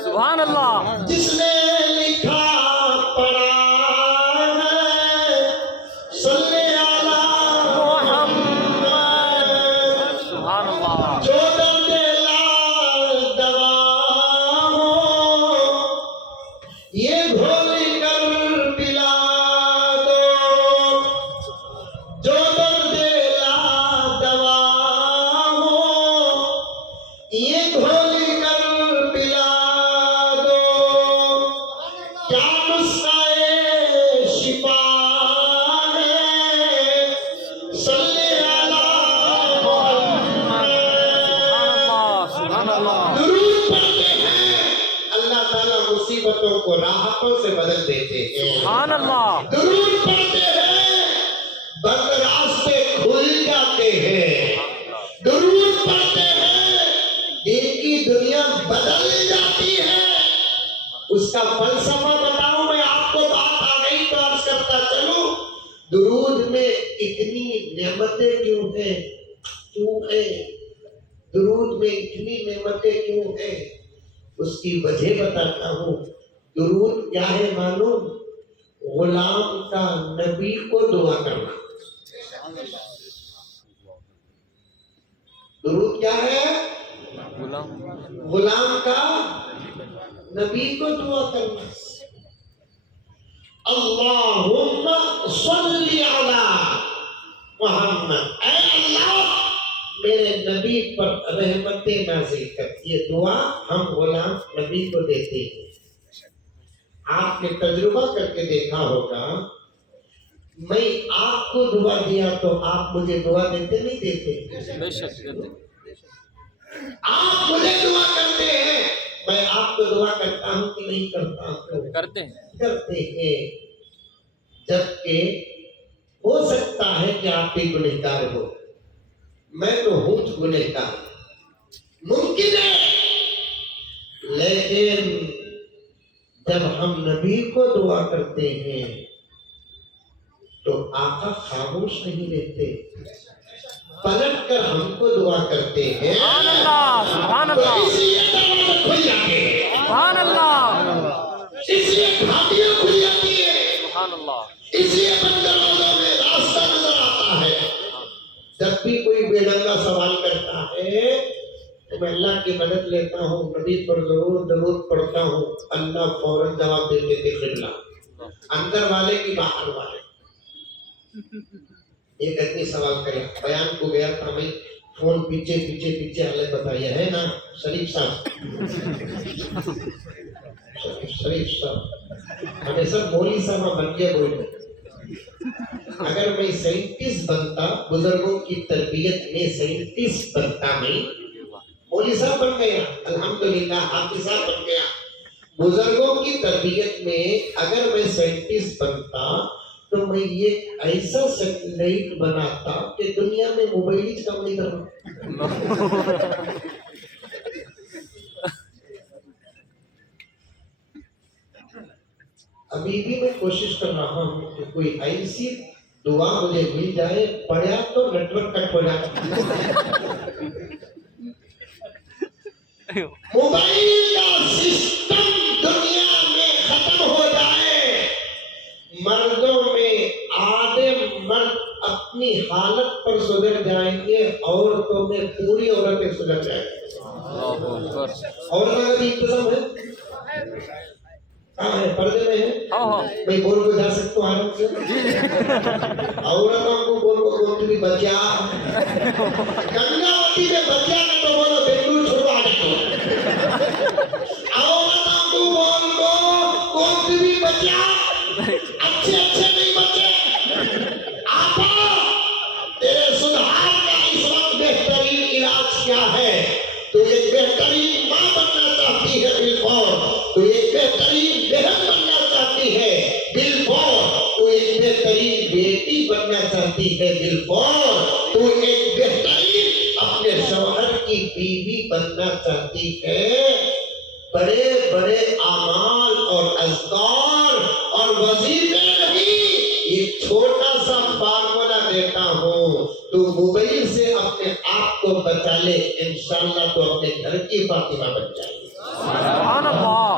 سبحان اللہ، جس نے لکھا پڑھا ہے صلی علی محمد، سبحان اللہ، جو درد لا دوا ہو یہ گھول کر پلا دو، جو درد لا دوا ہو یہ گھول کر پلا دو، کیا نسخہ شفا ہے صلی علی محمد۔ سبحان اللہ، درود پڑھتے ہیں، اللہ تعالیٰ مصیبتوں کو راحتوں سے بدل دیتے ہیں۔ سبحان اللہ، درود پڑھتے ہیں، بند راستے کھل جاتے ہیں۔ درود پڑھتے ہیں، دل کی دنیا بدل جاتی ہے۔ اس کا فلسفہ بتاؤں میں آپ کو، بات آ گئی تو عرض کرتا چلوں، درود میں اتنی نعمتیں کیوں ہیں؟ درود میں اتنی نعمتیں کیوں ہیں؟ اس کی وجہ بتاتا ہوں۔ درود کیا ہے معلوم؟ غلام کا نبی کو دعا کرنا۔ درود کیا ہے؟ غلام کا نبی کو دعا کرنا۔ اللہم صلی علی محمد، اے اللہ میرے نبی پر رحمتیں نازل کر۔ یہ دعا ہم غلام نبی کو دیتے ہیں۔ آپ نے تجربہ کر کے دیکھا ہوگا، میں آپ کو دعا دیا تو آپ مجھے دعا دیتے نہیں دیتے؟ بے شک آپ مجھے دعا کرتے ہیں، میں آپ کو دعا کرتا ہوں کہ نہیں کرتا ہوں؟ کرتے ہیں، کرتے ہیں۔ جبکہ ہو سکتا ہے کہ آپ بھی گنہگار ہو، میں تو ہوں گنہگار، ممکن ہے، لیکن جب ہم نبی کو دعا کرتے ہیں تو آقا خاموش نہیں رہتے، پلٹ کر ہم کو دعا کرتے ہیں سبحان اللہ سبحان تو اللہ اس لیے دروازے کھل جاتے ہیں، سبحان اللہ اس لیے گھاٹیاں کھل جاتی ہیں، سبحان اللہ اس لیے بند دروازوں میں راستہ نظر آتا ہے۔ جب بھی کوئی بے ڈنگا سوال کرتا ہے تو میں اللہ کی مدد لیتا ہوں، نبی پر ضرور درود پڑھتا ہوں، اللہ فوراً جواب دیتے تھے قبلہ، اندر والے کی باہر والے۔ ایک آدمی سوال کرے، بیان کو گیا تھا، میں فون پیچھے پیچھے پیچھے ہلے بتائیے ہے نا شریف صاحب، شریف صاحب ہمیں سب مولوی صاحب بن کے بولتے۔ اگر میں سائنٹسٹ بنتا، بزرگوں کی تربیت میں سائنٹسٹ بنتا، میں مولوی صاحب بن گیا، الحمدللہ حافظ صاحب بن گیا، بزرگوں کی تربیت میں اگر میں سائنٹسٹ بنتا تو میں یہ ایسا سیٹلائٹ بناتا کہ دنیا میں موبائل ہی کام نہیں کرنا۔ ابھی بھی میں کوشش کر رہا ہوں کہ کوئی ایسی دعا مجھے مل جائے، پڑھا تو نیٹ ورک کٹ ہو جائے۔ موبائل کا سسٹم دنیا میں ختم ہو جائے، مردوں میں آدھے مرد اپنی حالت پر سدھر جائیں گے، عورتوں میں پوری عورتیں سدھر جائیں گے۔ عورتوں کا بھی انتظام ہے، کہاں ہے؟ پردے میں ہے؟ میں بول کو جا سکتا ہوں آرام سے؟ عورتوں کو بول کو کون بھی بچیا گنگاوتی میں بچیا کا تو بولو بنگلور چھوڑوا دیتا ہوں۔ عورتوں کو بول کو کون بھی بچیا اچھے اچھے نہیں بچے، آپا تیرے سدھار کا اس وقت بہترین علاج کیا ہے؟ تو ایک بہترین ماں بننا چاہتی ہے بالفور، تو ایک بہترین بہن بننا چاہتی ہے بالفور، تو ایک بہترین بیٹی بننا چاہتی ہے بالفور، تو ایک بہترین اپنے شوہر کی بیوی بننا چاہتی ہے۔ بڑے بڑے اعمال اور اذکار اور وظیفے نہیں، ایک چھوٹا سا فارمولا دیتا ہوں، تو موبائل سے اپنے آپ کو بچا لے، انشاءاللہ تو اپنے گھر کی فاطمہ بن جائے گی۔ سبحان اللہ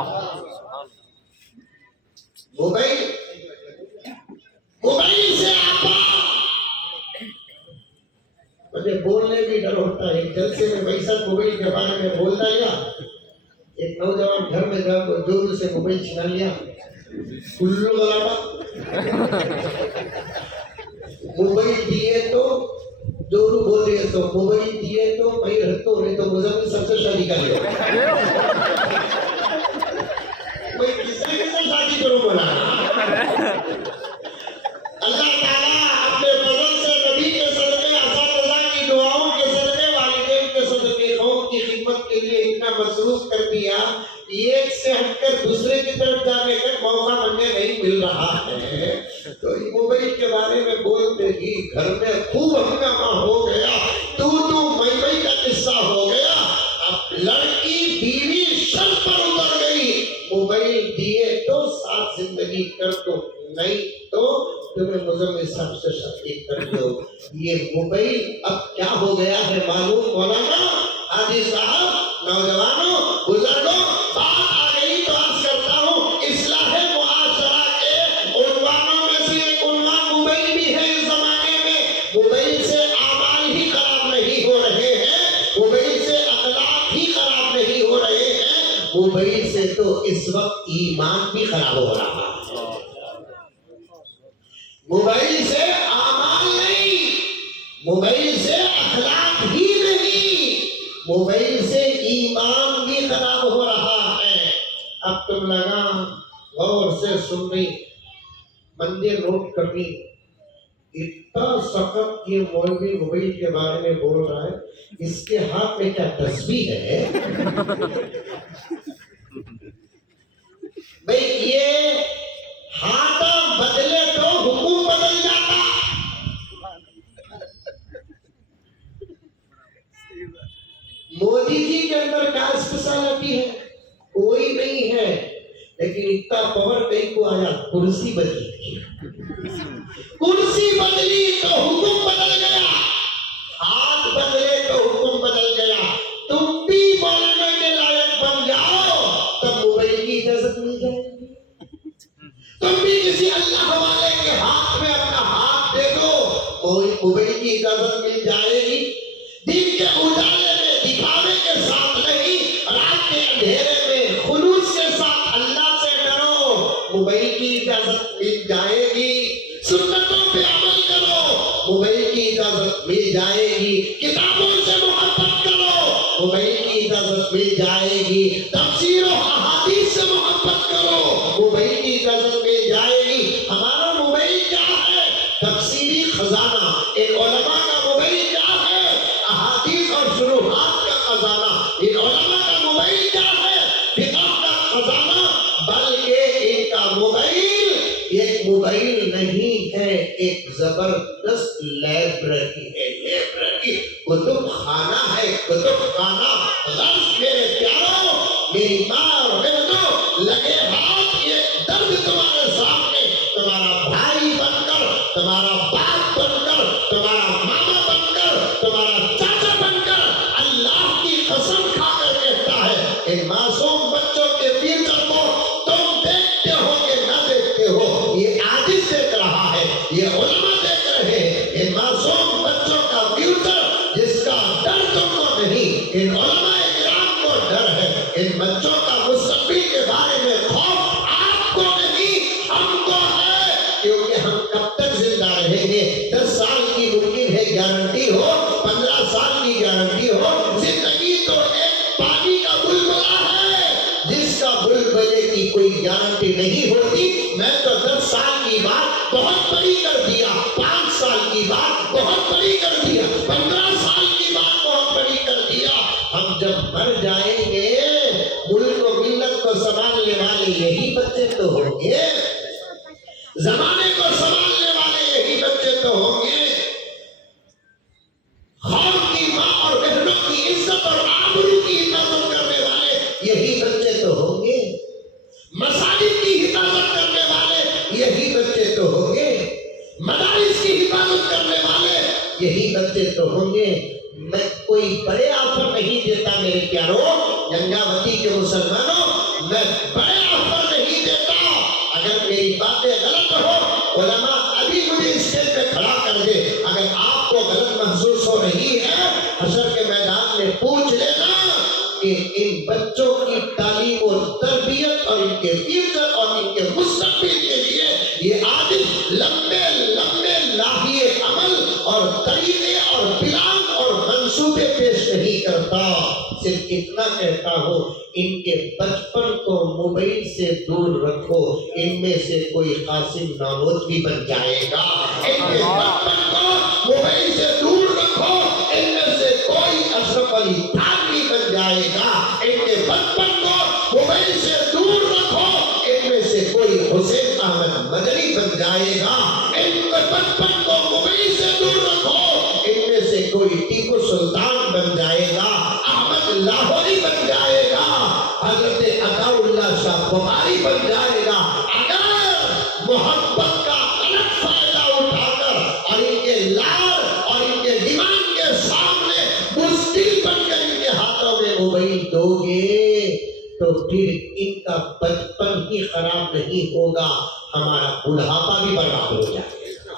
موبائل سے آپ مجھے بولنے بھی ڈر ہوتا ہے۔ ایک جلسے میں ویسا موبائل کے بارے میں بولتا گیا، ایک نوجوان گھر میں جا کر جور سے موبائل چھنا لیا، کلو گلاٹا موبائل دیے تو جورو بول رہے تو موبائل دیے تو میں رہتا نہیں تو مزمل سب سے شادی کر لیا۔ میں کس سے شادی کروں بولا؟ اللہ تعالیٰ اپنے فضل سے نبی کے صدقے، اساتذہ کی دعاؤں کے صدقے، والدین کے صدقے، قوم کی خدمت کے لیے اتنا مصروف کر دیا، ایک سے ہٹ کر دوسرے کی طرف جانے کا موقع مجھے نہیں مل رہا ہے۔ تو موبائل کے بارے میں بولتے ہی گھر میں خوب ہنگامہ ہو گیا، تو میں کا قصہ ہو گیا۔ اب لڑکی بیوی شرط پر اتر گئی، موبائل دیے تو ساتھ زندگی کر دو، نہیں تو تمہیں مزمل صاحب سے شادی کر دو۔ یہ موبائل اب کیا ہو گیا ہے معلوم؟ مولانا، حاجی صاحب، نوجوانوں، بزرگوں، بات آ گئی تو عرض کرتا ہوں، اصلاح معاشرہ کے عنوانوں میں سے ایک عنوان موبائل بھی ہے۔ اس زمانے میں موبائل سے اعمال ہی خراب نہیں ہو رہے ہیں، موبائل سے اخلاق ہی خراب نہیں ہو رہے ہیں، موبائل سے تو اس وقت ایمان بھی خراب ہو رہا ہے۔ موبائل سے اعمال نہیں، موبائل سے اخلاق ہی نہیں، موبائل سے ایمان بھی خراب ہو رہا ہے۔ اب تم لگا غور سے سننی، منظر نوٹ کرنی، اتنا سخت یہ مولوی موبائل کے بارے میں بول رہا ہے، اس کے ہاتھ میں کیا تسبیح ہے؟ بھئی یہ ہاتھ بدلے تو حکم بدل جاتا۔ مودی جی کے اندر کیا اسپیشلٹی ہے؟ کوئی نہیں ہے، لیکن اتنا پاور کہیں کو آیا، کرسی بدلی، کرسی بدلی تو حکم بدل گیا۔ ہاتھ بدلے تو حکم بدل گیا، تم بھی بولنے کے لائق بن جاؤ تب موبائل کی اجازت مل جائے گی۔ تم بھی کسی اللہ والے کے ہاتھ میں اپنا ہاتھ دے دو، موبائل کی اجازت مل جائے گی۔ دن کے اجالے میں دکھاوے کے ساتھ نہیں، رات کے اندھیرے میں خلوص کے ساتھ اللہ سے ڈرو، موبائل کی اجازت مل جائے گی۔ سنتوں پہ عمل کرو، موبائل کی اجازت مل جائے گی۔ کتابوں سے محبت کرو، موبائل کی اجازت مل جائے گی۔ تفسیر و احادیث سے محبت کرو، موبائل کی اجازت مل جائے گی۔ ہمارا موبائل کیا ہے؟ تفسیری خزانہ۔ ان علماء کا موبائل کیا ہے؟ احادیث اور شروحات کا خزانہ۔ ان علماء کا موبائل کیا ہے؟ فقہ کا خزانہ۔ بلکہ ان کا موبائل ایک موبائل نہیں ہے، ایک زبردست لائبریری ہے، لائبریری، کتب خانہ ہے، کتب خانہ۔ غرض میرے پیاروں، میری ماں اور بہنوں، لگے ہاتھ یہ درد تمہارے سامنے، تمہارا بھائی بن کر، تمہارا باپ بن کر، تمہارا ماما بن کر، تمہارا چاچا بن کر، اللہ کی قسم کھا کر کہتا ہے، ان معصوم بچوں کے فیوچر کو تم دیکھتے ہو کہ نہ دیکھتے ہو، یہ عاجز دیکھ رہا ہے، یہ علماء دیکھ رہے ہیں۔ ان معصوم بچوں کا فیوچر جس کا ڈر تم کو نہیں، ان علماء کرام کو ڈر ہے۔ ان بچوں کا مستقبل کے بارے میں خوف آپ کو نہیں، ہم کو ہے، کیونکہ ہم کب تک زندہ رہیں گے؟ 10 سال کی ممکن ہے گارنٹی ہو، 15 سال کی گارنٹی ہو، زندگی تو ایک پانی کا بلبلہ ہے جس کا بلبلے کی کوئی گارنٹی نہیں ہوتی۔ میں تو 10 سال کی بات بہت بڑی کر دیا، 5 سال کی بات بہت بڑی کر دیا، 15 سال کی بات بہت بڑی کر دیا۔ ہم جب مر جائیں گے، ملک و ملت کو سنبھالنے والے یہی بچے تو ہوں گے، زمانے کو سنبھالنے والے یہی بچے تو ہوں گے، قوم کی ماں اور بہنوں کی عزت اور آبرو کی حفاظت کرنے والے یہی بچے تو ہوں گے، مساجد کی حفاظت کرنے والے یہی بچے تو ہوں گے، مدارس کی حفاظت کرنے والے یہی بچے تو ہوں گے۔ میں کوئی بڑے آفر نہیں دیتا میرے پیاروں، گنگاوتی کے مسلمانوں، میں بڑے آفر نہیں دیتا۔ اگر میری باتیں غلط ہو، علماء ابھی مجھے اسٹیج پہ کھڑا کر دے۔ اگر آپ کو غلط محسوس ہو رہی ہے، حشر کے میدان میں پوچھ لینا کہ ان بچوں کی تعلیم و تربیت اور ان کے فیوچر اور ان کے مستقبل کے لیے یہ عادت لمبے لمبے لاہیے عمل اور طریقے اور پلان اور منصوبے پیش نہیں کرتا۔ صرف اتنا کہتا ہوں، ان کے بچپن کو موبائل سے دور رکھو، ان میں سے کوئی قاسم نانوتوی بن جائے گا۔ ان کے بچپن کو موبائل سے دور رکھو، ان میں سے کوئی اشرف علی تھانوی بن جائے گا۔ ان کے بچپن کو موبائل سے دور رکھو، ان میں سے کوئی حسین احمد مدنی بن جائے گا۔ ان کے بچپن کو موبائل سے دور رکھو، ان میں سے کوئی ٹیپو سلطان بن جائے گا، احمد لاہوری بن جائے گا، حضرت عطا اللہ شاہ بخاری بن جائے گا۔ اگر محبت کا غلط فائدہ اٹھا کر اور ان کے لال اور ان کے دماغ کے سامنے مشکل بن کر ان کے ہاتھوں میں موبائل دو گے تو پھر ان کا بچپن ہی خراب نہیں ہوگا، ہمارا بڑھاپا بھی برباد ہو جائے گا۔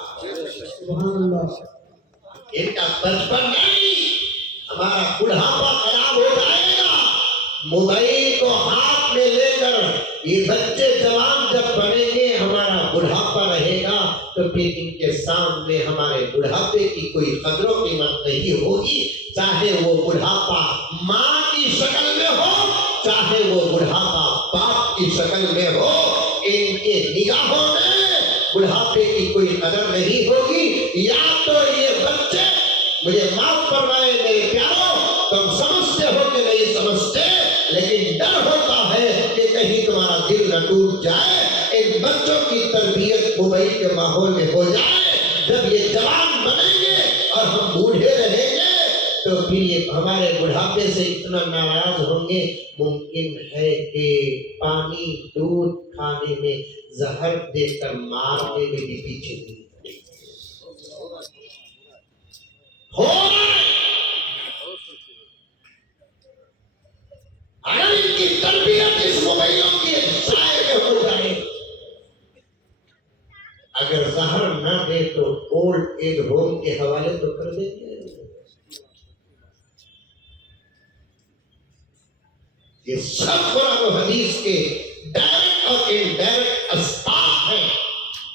ان کا بچپن نہیں، ہمارا بڑھاپا خراب ہو جائے گا۔ موبائل کو ہاتھ میں لے کر یہ بچے جوان جب بنیں گے، ہمارا بڑھاپا رہے گا تو پھر ان کے سامنے ہمارے بڑھاپے کی کوئی قدر و قیمت نہیں ہوگی، چاہے وہ بڑھاپا ماں کی شکل میں ہو، چاہے وہ بڑھاپا باپ کی شکل میں ہو۔ ان کے نگاہوں میں بڑھاپے کی کوئی قدر نہیں ہوگی۔ یا تو یہ بچے، مجھے معاف فرمائے میرے پیاروں، تم سمجھتے ہو کہ نہیں سمجھتے، لیکن ڈر ہوتا ہے کہ کہیں تمہارا دل نہ ٹوٹ جائے۔ ان بچوں کی تربیت موبائل کے ماحول میں ہو جائے، جب یہ جوان بنیں گے اور ہم بوڑھے رہیں گے تو پھر یہ ہمارے بڑھاپے سے اتنا ناراض ہوں گے، ممکن ہے کہ پانی دودھ کھانے میں زہر دے کر مارنے میں بھی پیچھے نہیں ہو رہا تربیت اس موبائلوں کی ضائع میں ہو جائے. اگر زہر نہ دے تو اولڈ ایج ہوم کے حوالے تو کر دیتے ہیں. یہ سب قرآن و حدیث کے ڈائریکٹ اور انڈائریکٹ اسباب ہیں.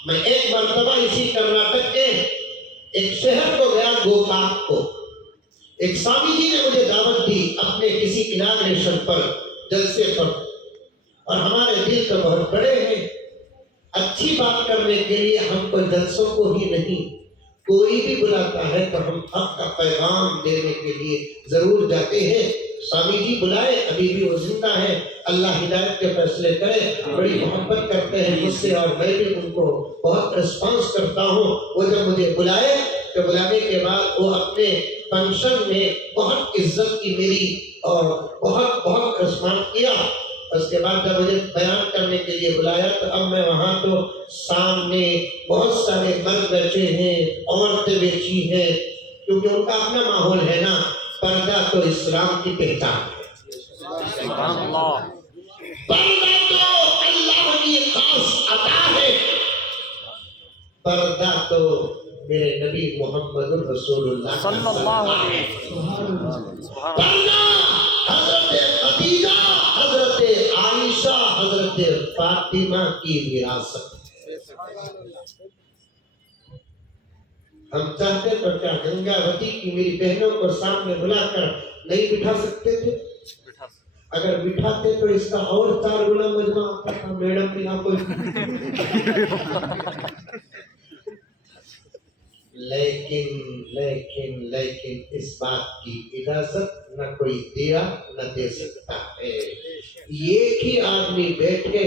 میں ایک مرتبہ اسی کرناٹک کے ایک شہر کو گیا، گوکاک کو. ایک سوامی جی نے مجھے دعوت دی اپنے کسی اناگریشن پر، جلسے پر، اور ہمارے دل تو بہت بڑے ہیں. اچھی بات کرنے کے لیے ہم کو جلسوں کو ہی نہیں، کوئی بھی بلاتا ہے تو ہم حق کا پیغام دینے کے لیے ضرور جاتے ہیں. سوامی جی بلائے، ابھی بھی وہ زندہ ہے، اللہ ہدایت کے فیصلے کرے. بڑی محبت کرتے ہیں مجھ سے اور میں بھی ان کو بہت رسپانس کرتا ہوں. وہ جب مجھے بلائے تو بلانے کے بعد وہ اپنے فنکشن میں بہت عزت کی میری اور بہت بہت رسپانس کیا. اس کے بعد جب مجھے بیان کرنے کے لیے بلایا تو اب میں وہاں تو سامنے بہت سارے مرد بیٹھے ہیں، عورتیں بیٹھی ہیں، کیونکہ ان کا اپنا ماحول ہے نا. پردہ تو اسلام کی پہچان ہے. سبحان اللہ. پردہ تو اللہ کی خاص عطا ہے. پردہ تو میرے نبی محمد رسول اللہ صلی اللہ علیہ وسلم. سبحان اللہ. پردہ حضرت خدیجہ، حضرت عائشہ، حضرت فاطمہ کی وراثت. ہم چاہتے تو کیا گنگاوتی کی میری بہنوں کو سامنے بلا کر نہیں بٹھا سکتے تھے؟ اگر بٹھاتے تو اس کا اور 4 گنا مجمع آتا تھا. میڈم کی نہ کوئی لیکن اس بات کی اجازت نہ کوئی دیا نہ دے سکتا ہے. ایک ہی آدمی بیٹھے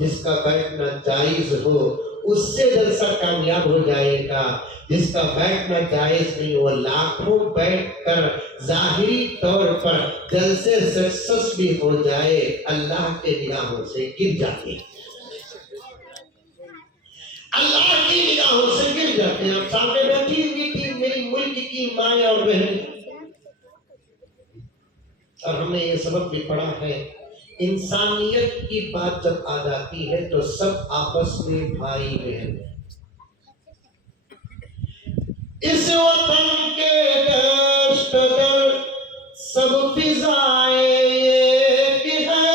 جس کا بیٹھنا جائز ہو، اس سے جلسہ کامیاب ہو جائے گا. جس کا بیٹھنا جائز نہیں وہ لاکھوں بیٹھ کر ظاہری طور پر جلسے سکسس بھی ہو جائے، اللہ کے نگاہوں سے گر جاتے ہیں. اللہ کی نگاہوں سے گر جاتے ہیں. اب سامنے بیٹھی ہوئی تھی میری ملک کی مائیں اور بہن، اور ہم نے یہ سبق بھی پڑھا ہے، انسانیت کی بات جب آ جاتی ہے تو سب آپس میں بھائی بہن. اس وطن کے دشت در سب فضائیں ایک ہے.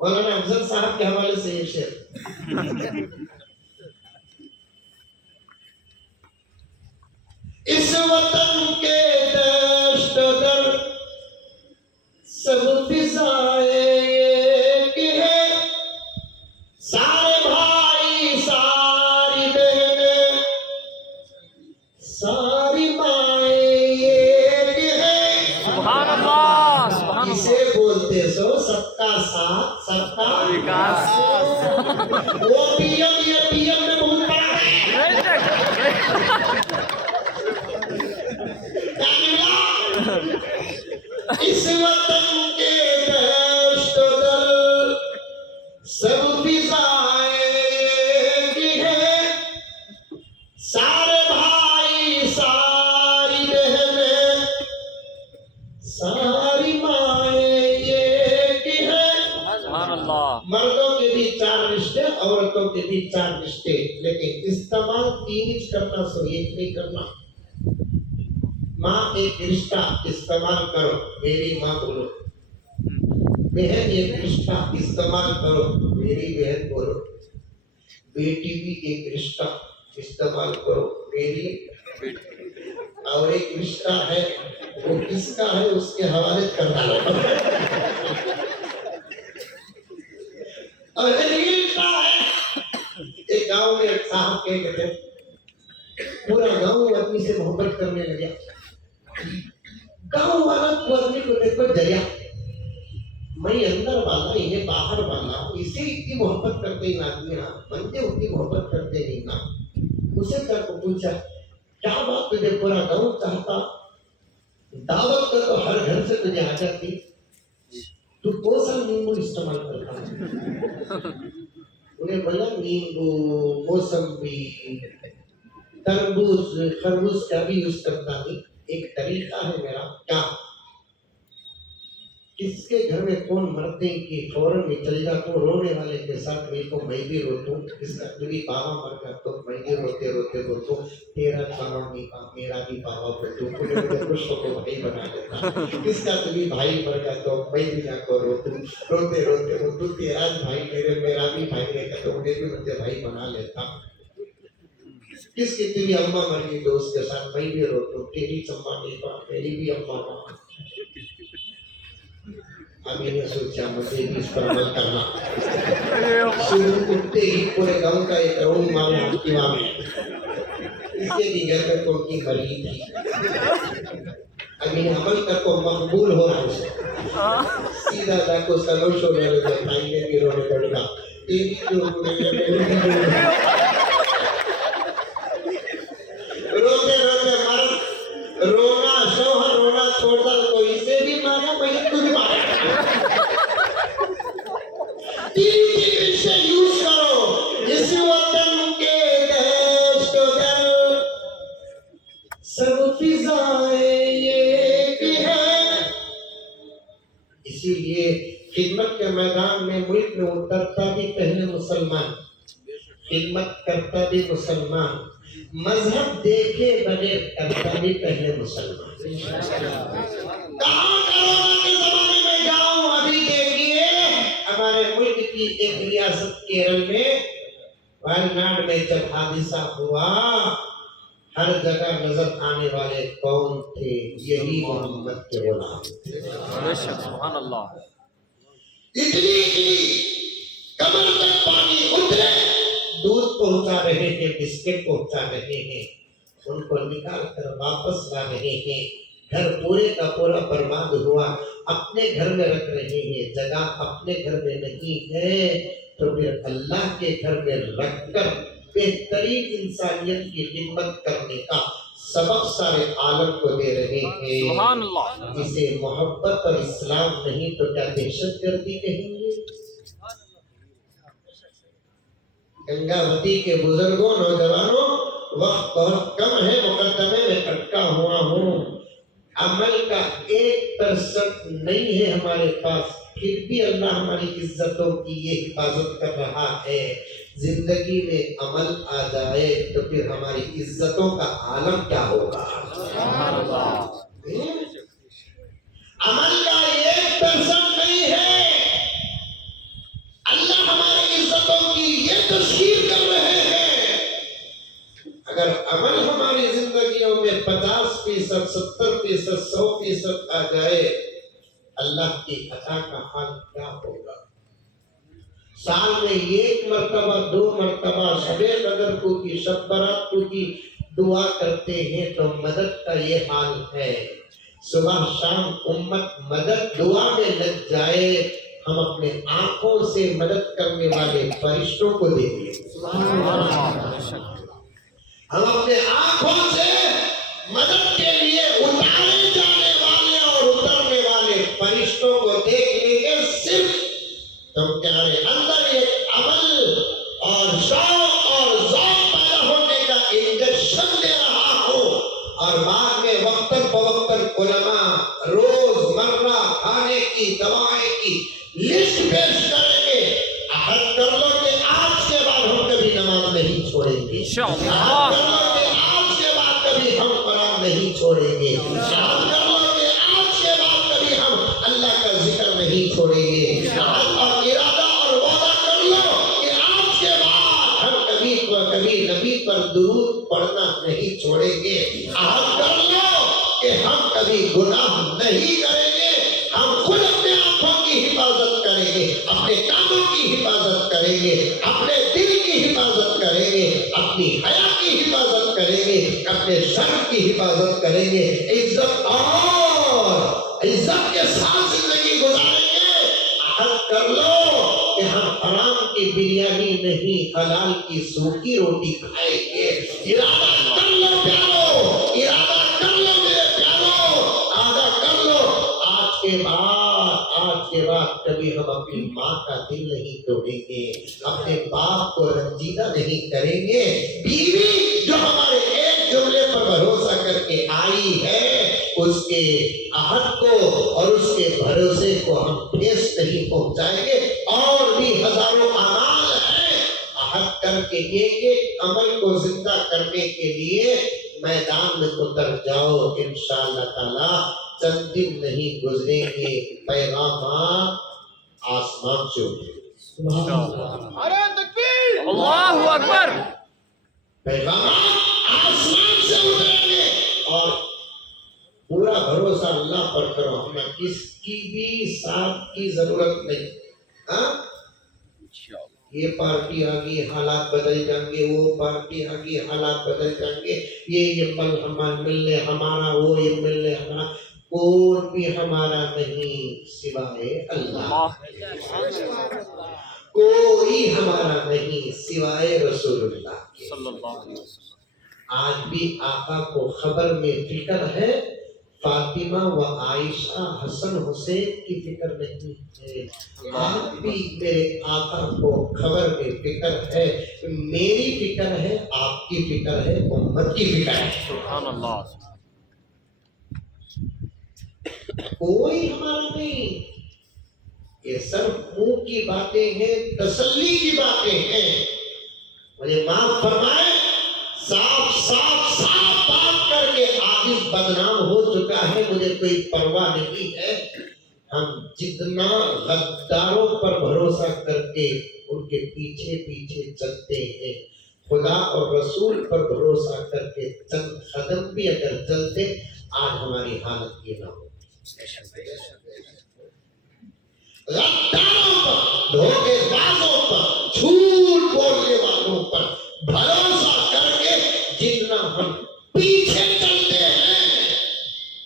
مولانا افضل صاحب کے حوالے سے یہ شعر. اس وطن کے دشت در سب فضائیں ایک ہے. سارے بھائی ساری بہنیں ساری مائیں ایک ہے. سبحان اللہ. سبحان اسے اللہ. بولتے سو سب کا ساتھ سب کا وکاس. وہ پی ایم یہ پی ایم میں بہت بڑا ہے. اس وطن کے دشت در سب فضائیں ایک ہے. سارے بھائی ساری بہنیں ساری مائیں ایک ہے. سبحان اللہ. مردوں کے بھی 4 رشتے، عورتوں کے بھی 4 رشتے، لیکن استعمال 3 کرنا، سو 1 نہیں کرنا. ماں ایک رشتہ استعمال کرو، میری ماں بولو. بہن ایک رشتہ استعمال کرو، میری بہن بولو. بیٹی بھی ایک رشتہ استعمال کرو، میری. اور ایک رشتہ ہے وہ کس کا ہے اس کے حوالے کر ڈالو. اور ایک رشتہ ہے. ایک گاؤں میں ایک صاحب کہتے تھے، پورا گاؤں آدمی سے محبت کرنے لگا. گاؤں والا تو آدمی کو دیکھو جگہ، میں اندر والا انہیں باہر والا، اسے اتنی محبت کرتے ہیں آدمی، بندے اتنی محبت کرتے نہیں نا. اسے کیا کو پوچھا کیا بات تجھے پورا گاؤں چاہتا، دعوت کا تو ہر گھر سے تجھے آ جاتی، تو کون سا نیمبو استعمال کرتا؟ انہیں بولا نیمبو، موسمبی، تربوز، خربوز کا بھی یوز کرتا نہیں. ایک طریقہ ہے میرا. کیا؟ کس کے گھر میں کون مرتے کہ فوراً میں چل جاتا ہوں رونے والے کے ساتھ میں تو میں بھی روتا ہوں. کس کا کبھی بابا مر گیا تو میں بھی روتے روتے روتا ہوں تیرا بابا نہیں تھا میرا بھی بابا بولتا ہوں تو مجھے خوش ہو کو بھائی بنا دیتا. کس کا کبھی بھائی مر گیا تو میں بھی جا کر روتا ہوں روتے روتے روتا ہوں تیرا بھائی میرا بھی بھائی رہتا تو مجھے بھائی بنا لیتا. کس کی تیری اماں مر گئی تو اس کے ساتھ میں بھی روتا ہوں تیری چمبا نہیں پا میری بھی اماں ماں. ابھی نے سوچا مجھے بھی اس پر عمل کرنا. صبح اٹھتے ہی پورے گاؤں کا ایک راؤنڈ مارنا امام ہے اس کے بھی گھر میں کون کی مری تھی. ابھی نے عمل کر کو مقبول ہو رہا ہے سیدھا جا کو سلوش ہو رہے تھے بھائی نے بھی رونے پڑے گا تیری جو روتے روتے مرد رونا شوہر رونا چھوڑتا تو اسے بھی مارا میں کو بھی مارا. تیری سے یوز کرو اس وطن کے دشت و در سب فضائیں ایک ہے. اسی لیے خدمت کے میدان میں ملک میں اترتا بھی پہلے مسلمان خدمت کرتا بھی مسلمان مذہب دیکھے بغیر کرتا بھی پہلے مسلمان. کہاں کرونا کے زمانے میں جاؤں ابھی دیکھیے ہمارے ملک کی ایک ریاست کیرل میں وائناڈ میں جب حادثہ ہوا ہر جگہ نظر آنے والے کون تھے یہی محمد کے غلام تھے. سبحان اللہ. اتنی کمر تک پانی اترے دودھ پہنچا رہے ہیں بسکٹ پہنچا رہے ہیں ان کو نکال کر واپس لا رہے ہیں. گھر پورے کا پورا برباد ہوا اپنے گھر میں رکھ رہے ہیں جگہ اپنے گھر میں نہیں ہے تو پھر اللہ کے گھر میں رکھ کر بہترین انسانیت کی خدمت کرنے کا سبق سارے عالم کو دے رہے ہیں. سبحان اللہ. جسے محبت اور اسلام نہیں تو کیا دہشت گردی کہیں گے. گنگاوتی کے بزرگوں نوجوانوں وقت بہت کم ہے مقدمے میں اٹکا ہوا ہوں. عمل کا 1% نہیں ہے ہمارے پاس پھر بھی اللہ ہماری عزتوں کی یہ حفاظت کر رہا ہے. زندگی میں عمل آ جائے تو پھر ہماری عزتوں کا عالم کیا ہوگا. عمل کا 1% نہیں ہے اللہ ہماری عزتوں کی یہ تشہیر کر رہے ہیں. اگر عمل ہماری زندگیوں میں 50%, 70%, 100% آ جائے اللہ کی عطا کا حال کیا ہوگا. سال میں 1 مرتبہ 2 مرتبہ شب قدر کو کی شب برات کو کی دعا کرتے ہیں تو مدد کا یہ حال ہے. صبح شام امت مدد دعا میں لگ جائے ہم اپنے آنکھوں سے مدد کرنے والے فرشتوں کو دیکھیں. ہم اپنے آنکھوں سے مدد کے لیے اتارے جانے والے اور اترنے والے فرشتوں کو دیکھ لیں گے. صرف تمہارے اندر ایک عمل اور شوق اور ذوق پیدا ہونے کا انجیکشن دے رہا ہوں اور بعد میں وقتاً فوقتاً علماء روز مرہ کھانے کی دوائیں کی لسٹ پیش کریں گے. عہد کر لو کہ آج کے بعد ہم کبھی نماز نہیں چھوڑیں گے. عہد کر لو کہ آج کے بعد کبھی ہم قرآن نہیں چھوڑیں گے. عہد کر لو کہ آج کے بعد کبھی ہم اللہ کا ذکر نہیں چھوڑیں گے. ارادہ اور وعدہ کر لو کہ آج کے بعد ہم کبھی نبی پر درود پڑھنا نہیں چھوڑیں گے. عہد کر لو کہ ہم کبھی گناہ نہیں کریں گے. ہم خود اپنے آنکھوں کی حفاظت کریں گے اپنے کانوں کی حفاظت کریں گے اپنے دل کی حفاظت کریں گے اپنی حیا کی حفاظت کریں گے اپنے شرم کی حفاظت کریں گے. عزت کے ساتھ زندگی گزاریں گے. عہد کر لو کہ ہم حرام کی بریانی نہیں حلال کی سوکھی روٹی کھائیں گے. ارادہ کر لو پیارو, ارادہ کر لو میرے پیارو, ارادہ کر لو. آج کے بعد کبھی ہم اپنی ماں کا دل نہیں توڑیں گے, اپنے باپ کو رنجیدہ نہیں کریں گے. بیوی جو ہمارے ایک جملے پر بھروسہ کر کے آئی ہے اس کے عہد کو اور اس کے بھروسے کو ہم ٹھیس نہیں پہنچائیں گے. اور بھی ہزاروں اعمال ہیں عہد کر کے ایک ایک عمل کو زندہ کرنے کے لیے میدان میں اتر جاؤ. انشاءاللہ تعالی چند دن نہیں گزریں گے پیغامات آسمان سے اٹھیں گے. نعرہ تکبیر اللہ اکبر. پیغامات آسمان سے اتریں گے اور پورا بھروسہ اللہ پر کرو. ہمیں کس کی بھی ساتھ کی ضرورت نہیں. ہاں یہ پارٹی آ گئی حالات بدل جائیں گے, وہ پارٹی آ گئی حالات بدل جائیں گے, یہ ملنے ہمارا, وہ یہ ملنے ہمارا. کوئی بھی ہمارا نہیں سوائے اللہ, کوئی ہمارا نہیں سوائے رسول اللہ کے صلی اللہ علیہ وسلم. آج بھی آقا کو خبر میں فکر ہے, فاطمہ و عائشہ حسن حسین کی فکر نہیں ہے. آج بھی میرے آقا کو خبر میں فکر ہے, میری فکر ہے, آپ کی فکر ہے, امت کی فکر ہے. سبحان اللہ. کوئی ہمارا نہیں. یہ صرف منہ کی باتیں ہیں, تسلی کی باتیں ہیں. مجھے معاف فرمائے, صاف صاف صاف بات کر کے عاجز بدنام ہو چکا ہے, مجھے کوئی پرواہ نہیں ہے. ہم جتنا غداروں پر بھروسہ کر کے ان کے پیچھے پیچھے چلتے ہیں, خدا اور رسول پر بھروسہ کر کے چند قدم بھی اگر چلتے, آج ہماری حالت یہ نہ ہو. غداروں پر, دھوکے بازوں پر, جھوٹ بولنے والوں پر بھروسہ کر کے جتنا ہم پیچھے چلتے ہیں,